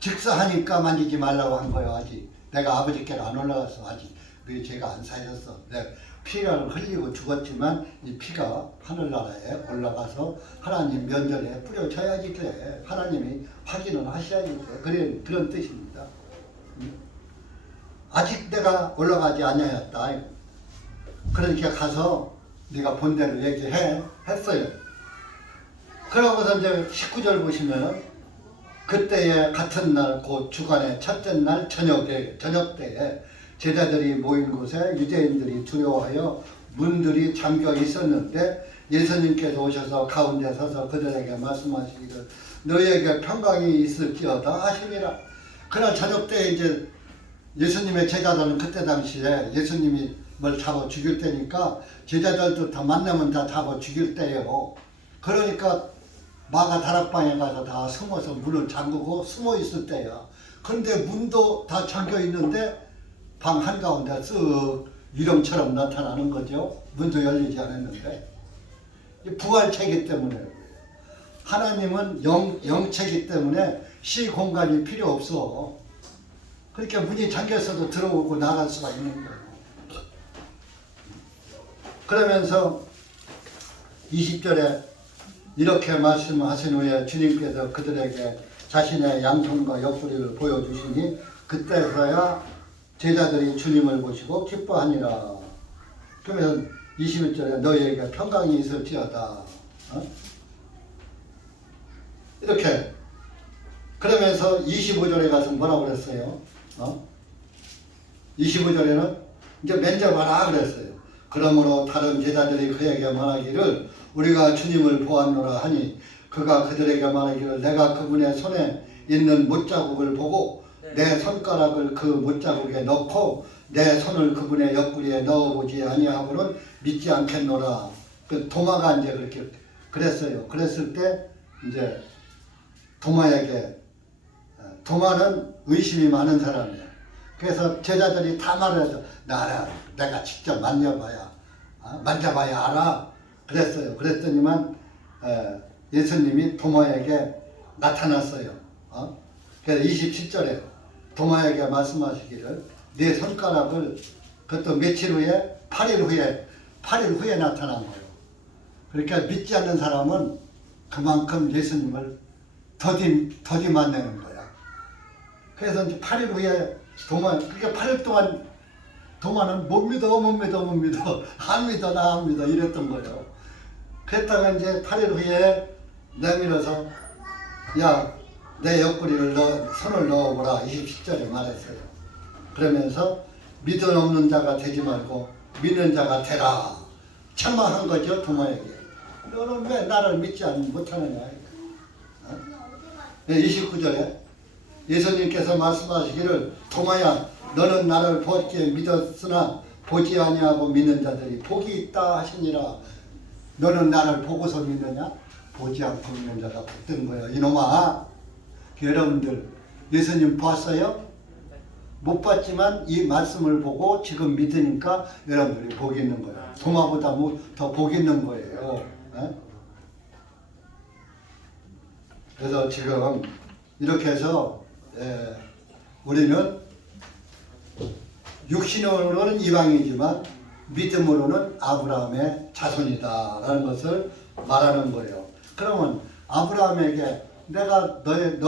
즉사하니까 만지지 말라고 한 거예요. 아직 내가 아버지께로 안 올라가서 아직 너희 죄가 안 사해졌어. 내가 피를 흘리고 죽었지만 이 피가 하늘나라에 올라가서 하나님 면전에 뿌려져야지 그래. 하나님이 확인을 하셔야지 그래. 그런 뜻입니다. 아직 내가 올라가지 아니하였다. 그러니까 가서 네가 본 대로 얘기해 했어요. 그러고서 이제 19절 보시면은 그때의 같은 날 곧 주간의 첫째 날 저녁 때에 제자들이 모인 곳에 유대인들이 두려워하여 문들이 잠겨 있었는데 예수님께서 오셔서 가운데 서서 그들에게 말씀하시기를 너희에게 평강이 있을지어다 하시니라. 그날 저녁 때 이제 예수님의 제자들은 그때 당시에 예수님이 뭘 잡아 죽일 때니까 제자들도 다 만나면 다 잡아 죽일 때예요. 그러니까 마가 다락방에 가서 다 숨어서 문을 잠그고 숨어 있을 때야. 그런데 문도 다 잠겨 있는데 방 한가운데 쓱 유령처럼 나타나는 거죠. 문도 열리지 않았는데. 부활체이기 때문에 하나님은 영체이기 때문에 시 공간이 필요 없어. 그러니까 문이 잠겼어도 들어오고 나갈 수가 있는 거예요. 그러면서 20절에 이렇게 말씀하신 후에 주님께서 그들에게 자신의 양손과 옆구리를 보여주시니 그때서야 제자들이 주님을 보시고 기뻐하니라. 그러면 21절에 너희에게 평강이 있을지어다. 이렇게 그러면서 25절에 가서 뭐라고 그랬어요? 25절에는 이제 면접하라 그랬어요. 그러므로 다른 제자들이 그에게 말하기를 우리가 주님을 보았노라 하니 그가 그들에게 말하기를 내가 그분의 손에 있는 못자국을 보고 내 손가락을 그 못자국에 넣고 내 손을 그분의 옆구리에 넣어보지 아니하고는 믿지 않겠노라. 그 도마가 이제 그렇게 그랬어요. 그랬을 때 이제 도마는 의심이 많은 사람이에요. 그래서 제자들이 다 말해서 내가 직접 만져봐야 알아. 그랬어요. 그랬더니만 예수님이 도마에게 나타났어요. 그래서 27절에 도마에게 말씀하시기를 네 손가락을 그것도 며칠 후에 8일 후에 나타난 거예요. 그러니까 믿지 않는 사람은 그만큼 예수님을 더디 만나는 거야. 그래서 이제 8일 후에 그러니까 8일 동안 도마는 못 믿어 나 안 믿어 이랬던 거예요. 그랬다가 이제 8일 후에 내밀어서 내 옆구리를 손을 넣어보라 27절에 말했어요. 그러면서 믿음 없는 자가 되지 말고 믿는 자가 되라. 책망한 거죠 도마에게. 너는 왜 나를 믿지 못하느냐. 29절에 예수님께서 말씀하시기를 도마야 너는 나를 보기에 믿었으나 보지 아니하고 믿는 자들이 복이 있다 하시니라. 너는 나를 보고서 믿느냐? 보지 않고 믿는 자가 복된 거예요. 이놈아, 여러분들 예수님 봤어요? 못 봤지만 이 말씀을 보고 지금 믿으니까 여러분들이 복이 있는 거예요. 도마보다 더 복이 있는 거예요. 에? 그래서 지금 이렇게 해서 우리는 육신으로는 이방이지만 믿음으로는 아브라함의 자손이다라는 것을 말하는 거예요. 그러면 아브라함에게 내가 너에게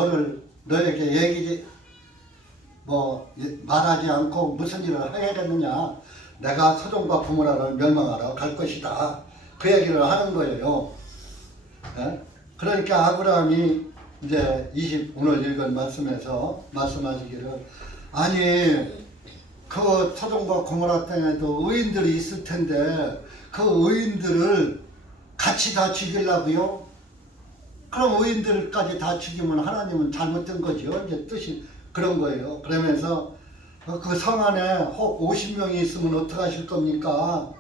말하지 않고 무슨 일을 하겠느냐? 내가 소돔과 고모라를 멸망하러 갈 것이다. 그 얘기를 하는 거예요. 예? 그러니까 아브라함이 이제 오늘 읽은 말씀에서 말씀하시기를 아니 그 소돔과 고모라 땅에도 의인들이 있을 텐데 그 의인들을 같이 다 죽이려고요? 그럼 의인들까지 다 죽이면 하나님은 잘못된 거죠. 이제 뜻이 그런 거예요. 그러면서 그 성 안에 혹 50명이 있으면 어떡하실 겁니까?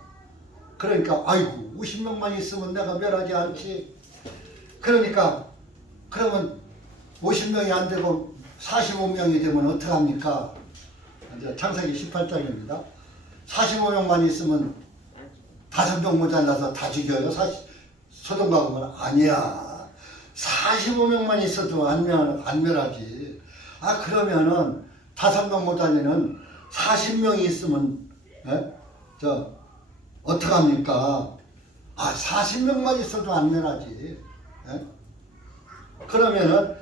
그러니까 아이고 50명만 있으면 내가 멸하지 않지. 그러니까 그러면 50명이 안 되고 45명이 되면 어떡합니까? 이제 창세기 18장입니다. 45명만 있으면 5명 모자라서 다 죽여요. 소돔과 고모라 아니야. 45명만 있어도 안 멸하지. 아 그러면은 5명 모자리는 40명이 있으면 어떡합니까? 아 40명만 있어도 안 멸하지. 그러면은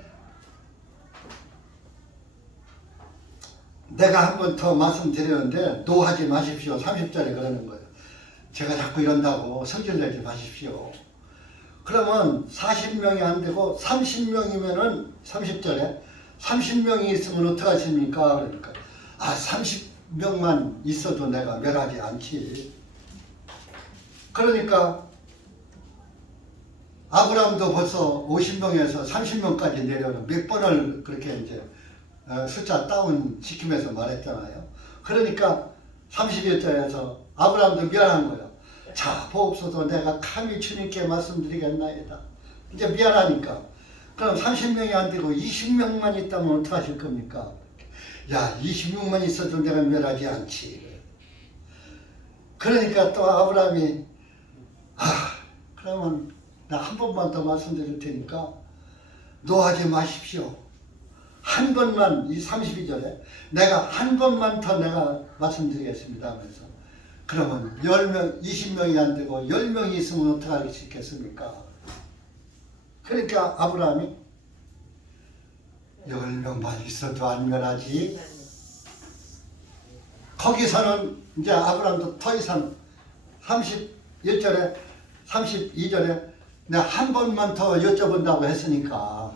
내가 한 번 더 말씀드렸는데 노하지 마십시오. 30절에 그러는 거예요. 제가 자꾸 이런다고 성질내지 마십시오. 그러면 40명이 안 되고 30명이면은 30절에 30명이 있으면 어떡하십니까? 그러니까 30명만 있어도 내가 멸하지 않지. 그러니까 아브라함도 벌써 50명에서 30명까지 내려는 몇 번을 그렇게 이제 숫자 다운 시키면서 말했잖아요. 그러니까 31절에서 아브라함도 미안한 거예요. 자, 보옵소서 내가 감히 주님께 말씀드리겠나이다. 이제 미안하니까. 그럼 30명이 안 되고 20명만 있다면 어떡하실 겁니까? 야, 20명만 있어도 내가 멸하지 않지. 그러니까 또 아브라함이 그러면 나 한 번만 더 말씀드릴 테니까 노하지 마십시오. 한 번만 이 32절에 내가 한 번만 더 내가 말씀드리겠습니다 하면서 그러면 10명, 20명이 안 되고 10명이 있으면 어떡할 수 있겠습니까? 그러니까 아브라함이 10명만 있어도 안 멸하지. 거기서는 이제 아브라함도 더 이상 31절에 32절에 내가 한 번만 더 여쭤본다고 했으니까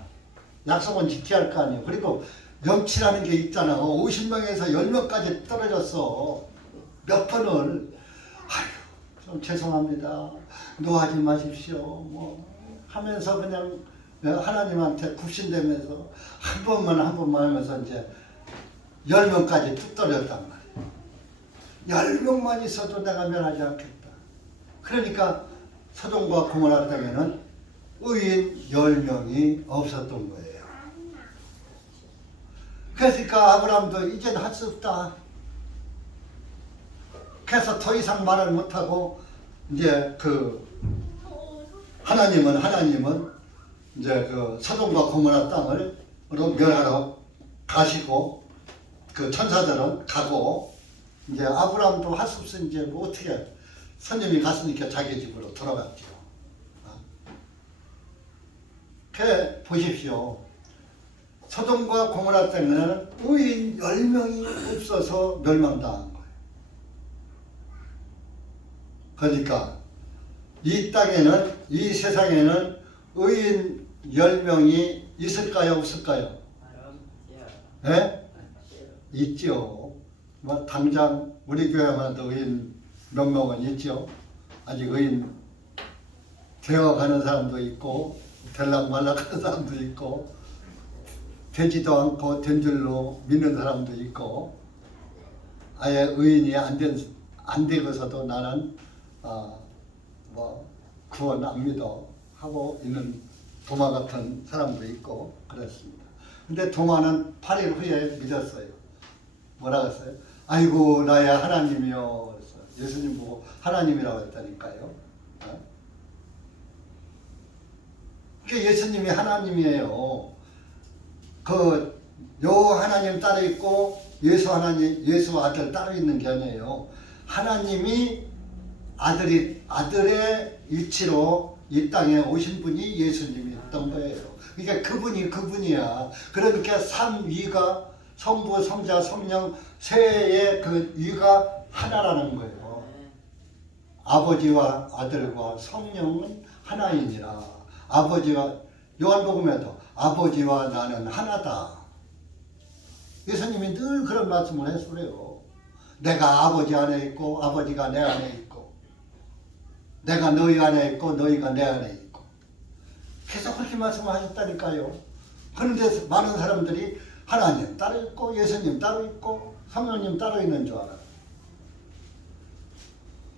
약속은 지켜야 할 거 아니에요. 그리고 염치라는 게 있잖아. 50명에서 10명까지 떨어졌어. 몇 번을 좀 죄송합니다. 노하지 마십시오. 하면서 그냥 하나님한테 굽신대면서 한 번만 하면서 이제 10명까지 뚝 떨어졌단 말이에요. 10명만 있어도 내가 멸하지 않겠다. 그러니까 소돔과 고모라 땅에는 의인 10명이 없었던 거예요. 그러니까 아브라함도 이제는 할 수 없다. 그래서 더 이상 말을 못하고 이제 하나님은 이제 소돔과 고모라 땅을 멸하러 가시고 그 천사들은 가고 이제 아브라함도 할 수 없으니 이제 어떻게 선임이 갔으니까 자기 집으로 돌아갔죠. 그 보십시오. 소돔과 고모라 땅에는 의인 10명이 없어서 멸망당한 거예요. 그러니까 이 땅에는 이 세상에는 의인 10명이 있을까요? 없을까요? 네? 있죠. 당장 우리 교회만 해도 의인 몇 명은 있죠. 아직 의인 되어가는 사람도 있고 될락 말락 하는 사람도 있고 되지도 않고 된 줄로 믿는 사람도 있고, 아예 의인이 안 되고서도 나는 뭐 구원 안 믿어 하고 있는 도마 같은 사람도 있고 그렇습니다. 근데 도마는 8일 후에 믿었어요. 뭐라고 했어요? 아이고 나의 하나님이요. 그래서 예수님 보고 하나님이라고 했다니까요. 그게 예수님이 하나님이에요. 요 하나님 따로 있고 예수 아들 따로 있는 게 아니에요. 하나님이 아들의 위치로 이 땅에 오신 분이 예수님이었던 거예요. 그러니까 그분이 그분이야. 그러니까 삼위가 성부, 성자, 성령 세의 그 위가 하나라는 거예요. 아버지와 아들과 성령은 하나이니라. 아버지와 요한복음에도 아버지와 나는 하나다. 예수님이 늘 그런 말씀을 했어요. 내가 아버지 안에 있고 아버지가 내 안에 있고 내가 너희 안에 있고 너희가 내 안에 있고 계속 그렇게 말씀을 하셨다니까요. 그런데 많은 사람들이 하나님 따로 있고 예수님 따로 있고 성령님 따로 있는 줄 알아요.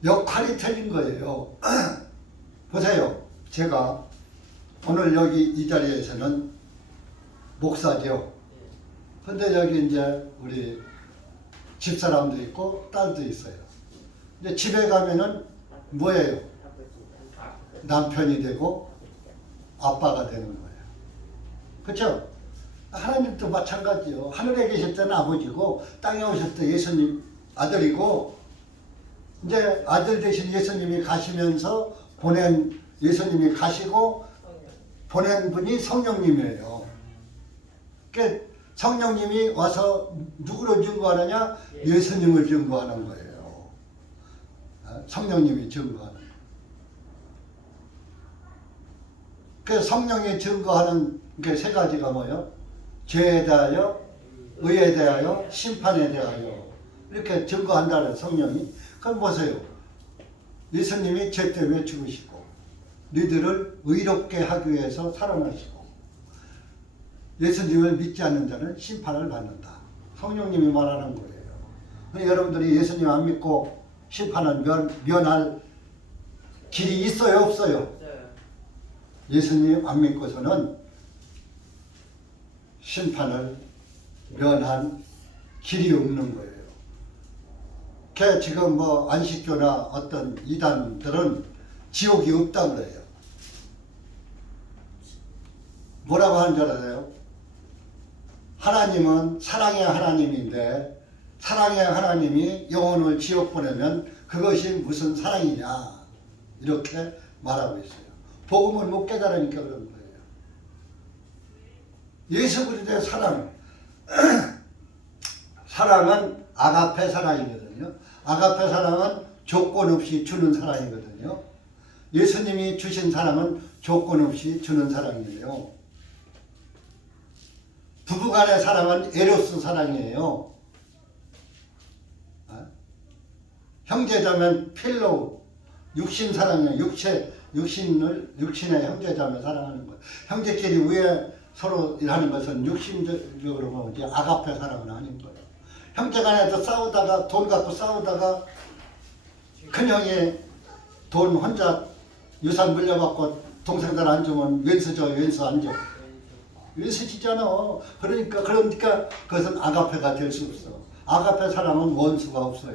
역할이 틀린 거예요. 보세요. 제가 오늘 여기 이 자리에서는 목사죠. 근데 여기 이제 우리 집사람도 있고 딸도 있어요. 근데 집에 가면은 뭐예요? 남편이 되고 아빠가 되는 거예요. 그렇죠? 하나님도 마찬가지요. 하늘에 계실 때는 아버지고 땅에 오실 때 예수님 아들이고 이제 아들 대신 예수님이 가시면서 예수님이 가시고 보낸 분이 성령님이에요. 그러니까 성령님이 와서 누구를 증거하느냐? 예수님을 증거하는 거예요. 성령님이 증거하는 거예요. 그래서 성령이 증거하는 게 세 가지가 뭐예요? 죄에 대하여, 의에 대하여, 심판에 대하여 이렇게 증거한다는 성령이. 그럼 보세요. 예수님이 죄 때문에 죽으시고 너희들을 의롭게 하기 위해서 살아나시고 예수님을 믿지 않는 자는 심판을 받는다. 성령님이 말하는 거예요. 여러분들이 예수님 안 믿고 심판을 면할 길이 있어요, 없어요? 예수님 안 믿고서는 심판을 면한 길이 없는 거예요. 지금 뭐 안식교나 어떤 이단들은 지옥이 없다고 그래요. 뭐라고 하는 줄 알아요? 하나님은 사랑의 하나님인데 사랑의 하나님이 영혼을 지옥 보내면 그것이 무슨 사랑이냐 이렇게 말하고 있어요. 복음을 못 깨달으니까 그런 거예요. 예수 그리스도의 사랑 사랑은 아가페 사랑이거든요. 아가페 사랑은 조건 없이 주는 사랑이거든요. 예수님이 주신 사랑은 조건 없이 주는 사랑이에요. 부부간의 사랑은 에로스 사랑이에요. 형제자면 필로 육신 사랑이에요. 육신의 형제자매 사랑하는 것. 형제끼리 왜 서로 일하는 것은 육신적으로 보면 아가페 사랑은 아닌 거예요. 형제간에도 싸우다가 돈 갖고 싸우다가 큰 형이 돈 혼자 유산 물려받고 동생들 안 주면 왼수 줘 왼수 안 줘. 왼수지잖아. 그러니까 그것은 아가페가 될 수 없어. 아가페 사랑은 원수가 없어요.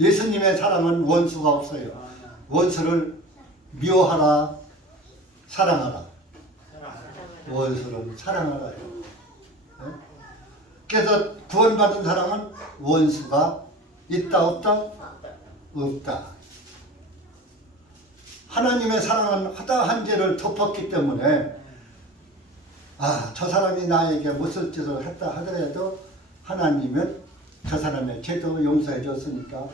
예수님의 사랑은 원수가 없어요. 원수를 미워하라, 사랑하라. 원수를 사랑하라요. 네? 그래서 구원받은 사람은 원수가 있다 없다? 없다. 하나님의 사랑은 허다한 죄를 덮었기 때문에 저 사람이 나에게 무슨 짓을 했다 하더라도 하나님은 저 사람의 죄도 용서해 줬으니까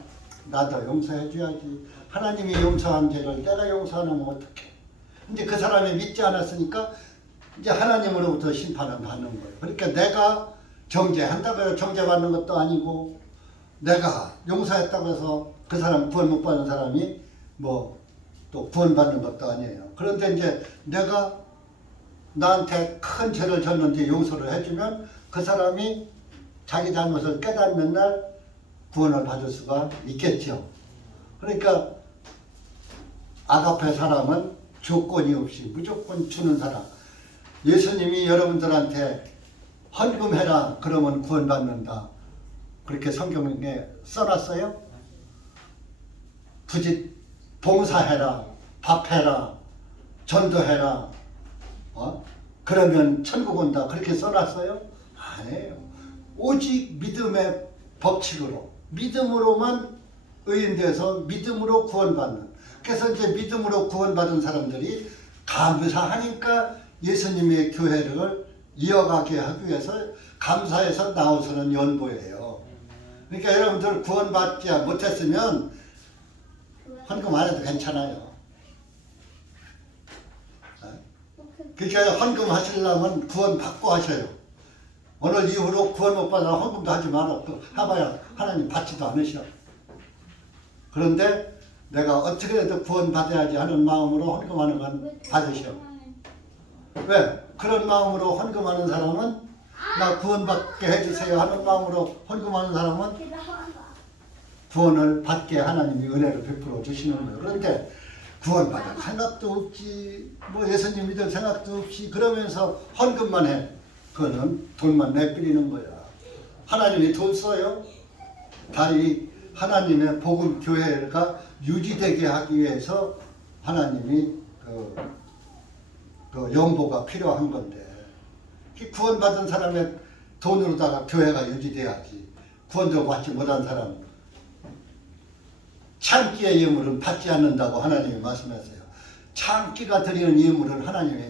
나도 용서해 줘야지. 하나님이 용서한 죄를 내가 용서하면 어떡해. 근데 그 사람이 믿지 않았으니까 이제 하나님으로부터 심판을 받는 거예요. 그러니까 내가 정죄한다고 해서 정죄받는 것도 아니고 내가 용서했다고 해서 그 사람 구원 못 받는 사람이 뭐 또 구원받는 것도 아니에요. 그런데 이제 내가 나한테 큰 죄를 졌는데 용서를 해주면 그 사람이 자기 잘못을 깨닫는 날 구원을 받을 수가 있겠죠. 그러니까 아가페 사랑은 조건이 없이 무조건 주는 사랑. 예수님이 여러분들한테 헌금해라 그러면 구원받는다. 그렇게 성경에 써놨어요. 굳이 봉사해라, 밥해라, 전도해라, 그러면 천국 온다. 그렇게 써놨어요? 아니에요. 오직 믿음의 법칙으로, 믿음으로만 의인돼서 믿음으로 구원받는. 그래서 이제 믿음으로 구원받은 사람들이 감사하니까 예수님의 교회를 이어가게 하기 위해서 감사해서 나오서는 연보예요. 그러니까 여러분들 구원받지 못했으면 헌금 안 해도 괜찮아요. 그러니까 헌금 하시려면 구원 받고 하셔요. 오늘 이후로 구원 못 받아 헌금도 하지 마라. 해봐야 하나님 받지도 않으셔. 그런데 내가 어떻게 해도 구원 받아야지 하는 마음으로 헌금하는 건 받으셔. 왜? 그런 마음으로 헌금하는 사람은 나 구원받게 해주세요 하는 마음으로 헌금하는 사람은 구원을 받게 하나님이 은혜를 베풀어 주시는 거예요. 그런데 구원받을 생각도 없지, 뭐 예수님 믿을 생각도 없이 그러면서 헌금만 해. 그거는 돈만 내버리는 거야. 하나님이 돈 써요? 다 이 하나님의 복음 교회가 유지되게 하기 위해서 하나님이 그 연보가 필요한 건데, 구원받은 사람의 돈으로다가 교회가 유지돼야지. 구원도 받지 못한 사람 참기의 예물은 받지 않는다고 하나님이 말씀하세요. 참기가 드리는 예물은 하나님이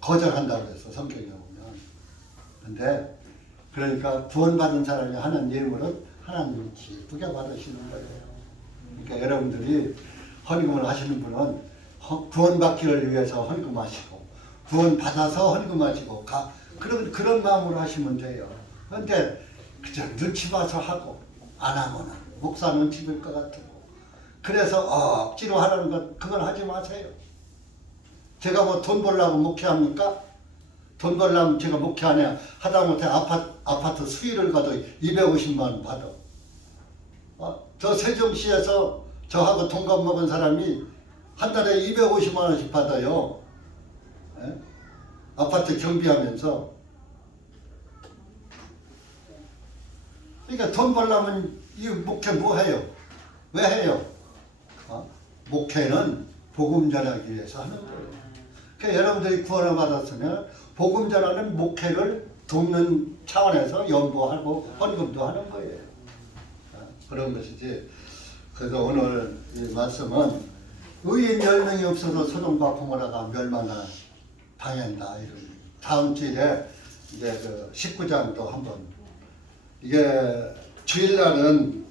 거절한다고 해서 성경에 보면. 근데 그러니까 구원받은 사람이 하는 예물은 하나님이 기쁘게 받으시는 거예요. 그러니까 여러분들이 헌금을 하시는 분은 구원받기를 위해서 헌금하시고 구원받아서 헌금하시고 그런 마음으로 하시면 돼요. 그런데 그저 눈치 봐서 하고 안 하면은 목사 눈치 볼 것 같고 그래서 억지로 하라는 것 그건 하지 마세요. 제가 뭐 돈 벌려고 목회합니까? 돈 벌려면 제가 목회 안 해. 하다못해 아파트 수위를 가도 250만 원 받아. 저 세종시에서 저하고 동갑 먹은 사람이 한 달에 250만 원씩 받아요. 에? 아파트 경비하면서. 그러니까 돈 벌려면 이 목회 뭐 해요? 왜 해요? 목회는 복음 전하기 위해서 하는 거예요. 그러니까 여러분들이 구원을 받았으면 복음 전하는 목회를 돕는 차원에서 연보하고 헌금도 하는 거예요. 그런 것이지. 그래서 오늘 이 말씀은 의인 10명이 없어서 소돔과 고모라가 멸망한 당한다. 이런. 다음 주에 이제 그 19장도 한번. 이게 주일날은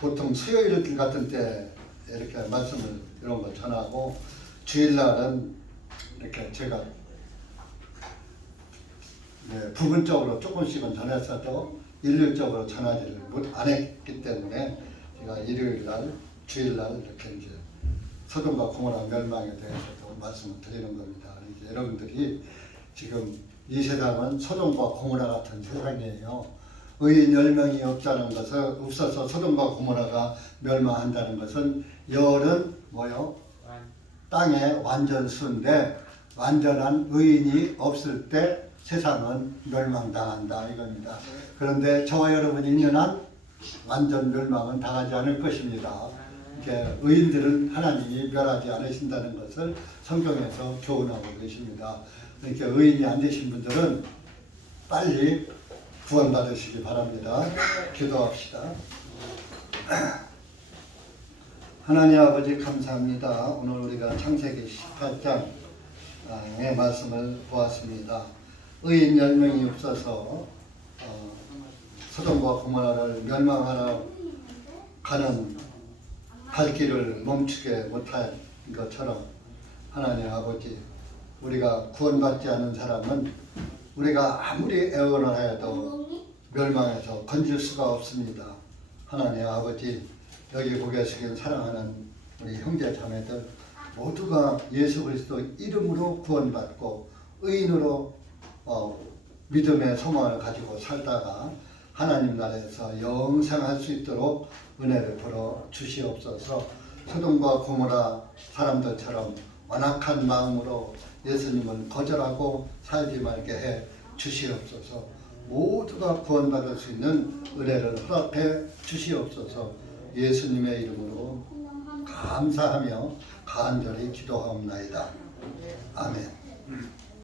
보통 수요일 같은 때 이렇게 말씀을 이런 걸 전하고 주일날은 이렇게 제가 부분적으로 조금씩은 전했어도 일률적으로 전하지를 안 했기 때문에 제가 일요일날, 주일날 이렇게 이제 소돔과 고모라 멸망에 대해서도 말씀을 드리는 겁니다. 이제 여러분들이 지금 이 세상은 소돔과 고모라 같은 세상이에요. 의인 10명이 없어서 소돔과 고모라가 멸망한다는 것은 열은 뭐요? 땅의 완전수인데 완전한 의인이 없을 때 세상은 멸망당한다 이겁니다. 그런데 저와 여러분이 있는 한 완전 멸망은 당하지 않을 것입니다. 이렇게 의인들은 하나님이 멸하지 않으신다는 것을 성경에서 교훈하고 계십니다. 그러니까 의인이 안 되신 분들은 빨리 구원받으시기 바랍니다. 기도합시다. 하나님 아버지 감사합니다. 오늘 우리가 창세기 18장의 말씀을 보았습니다. 의인 10명이 없어서 소돔과 고모라를 멸망하러 가는 갈 길을 멈추게 못한 것처럼 하나님 아버지 우리가 구원받지 않은 사람은 우리가 아무리 애원을 해도 멸망해서 건질 수가 없습니다. 하나님 아버지 여기 고개 숙인 사랑하는 우리 형제 자매들 모두가 예수 그리스도 이름으로 구원받고 의인으로 믿음의 소망을 가지고 살다가 하나님 나라에서 영생할 수 있도록 은혜를 베풀어 주시옵소서. 소돔과 고모라 사람들처럼 완악한 마음으로 예수님을 거절하고 살지 말게 해 주시옵소서. 모두가 구원받을 수 있는 은혜를 허락해 주시옵소서. 예수님의 이름으로 감사하며 간절히 기도하옵나이다. 아멘.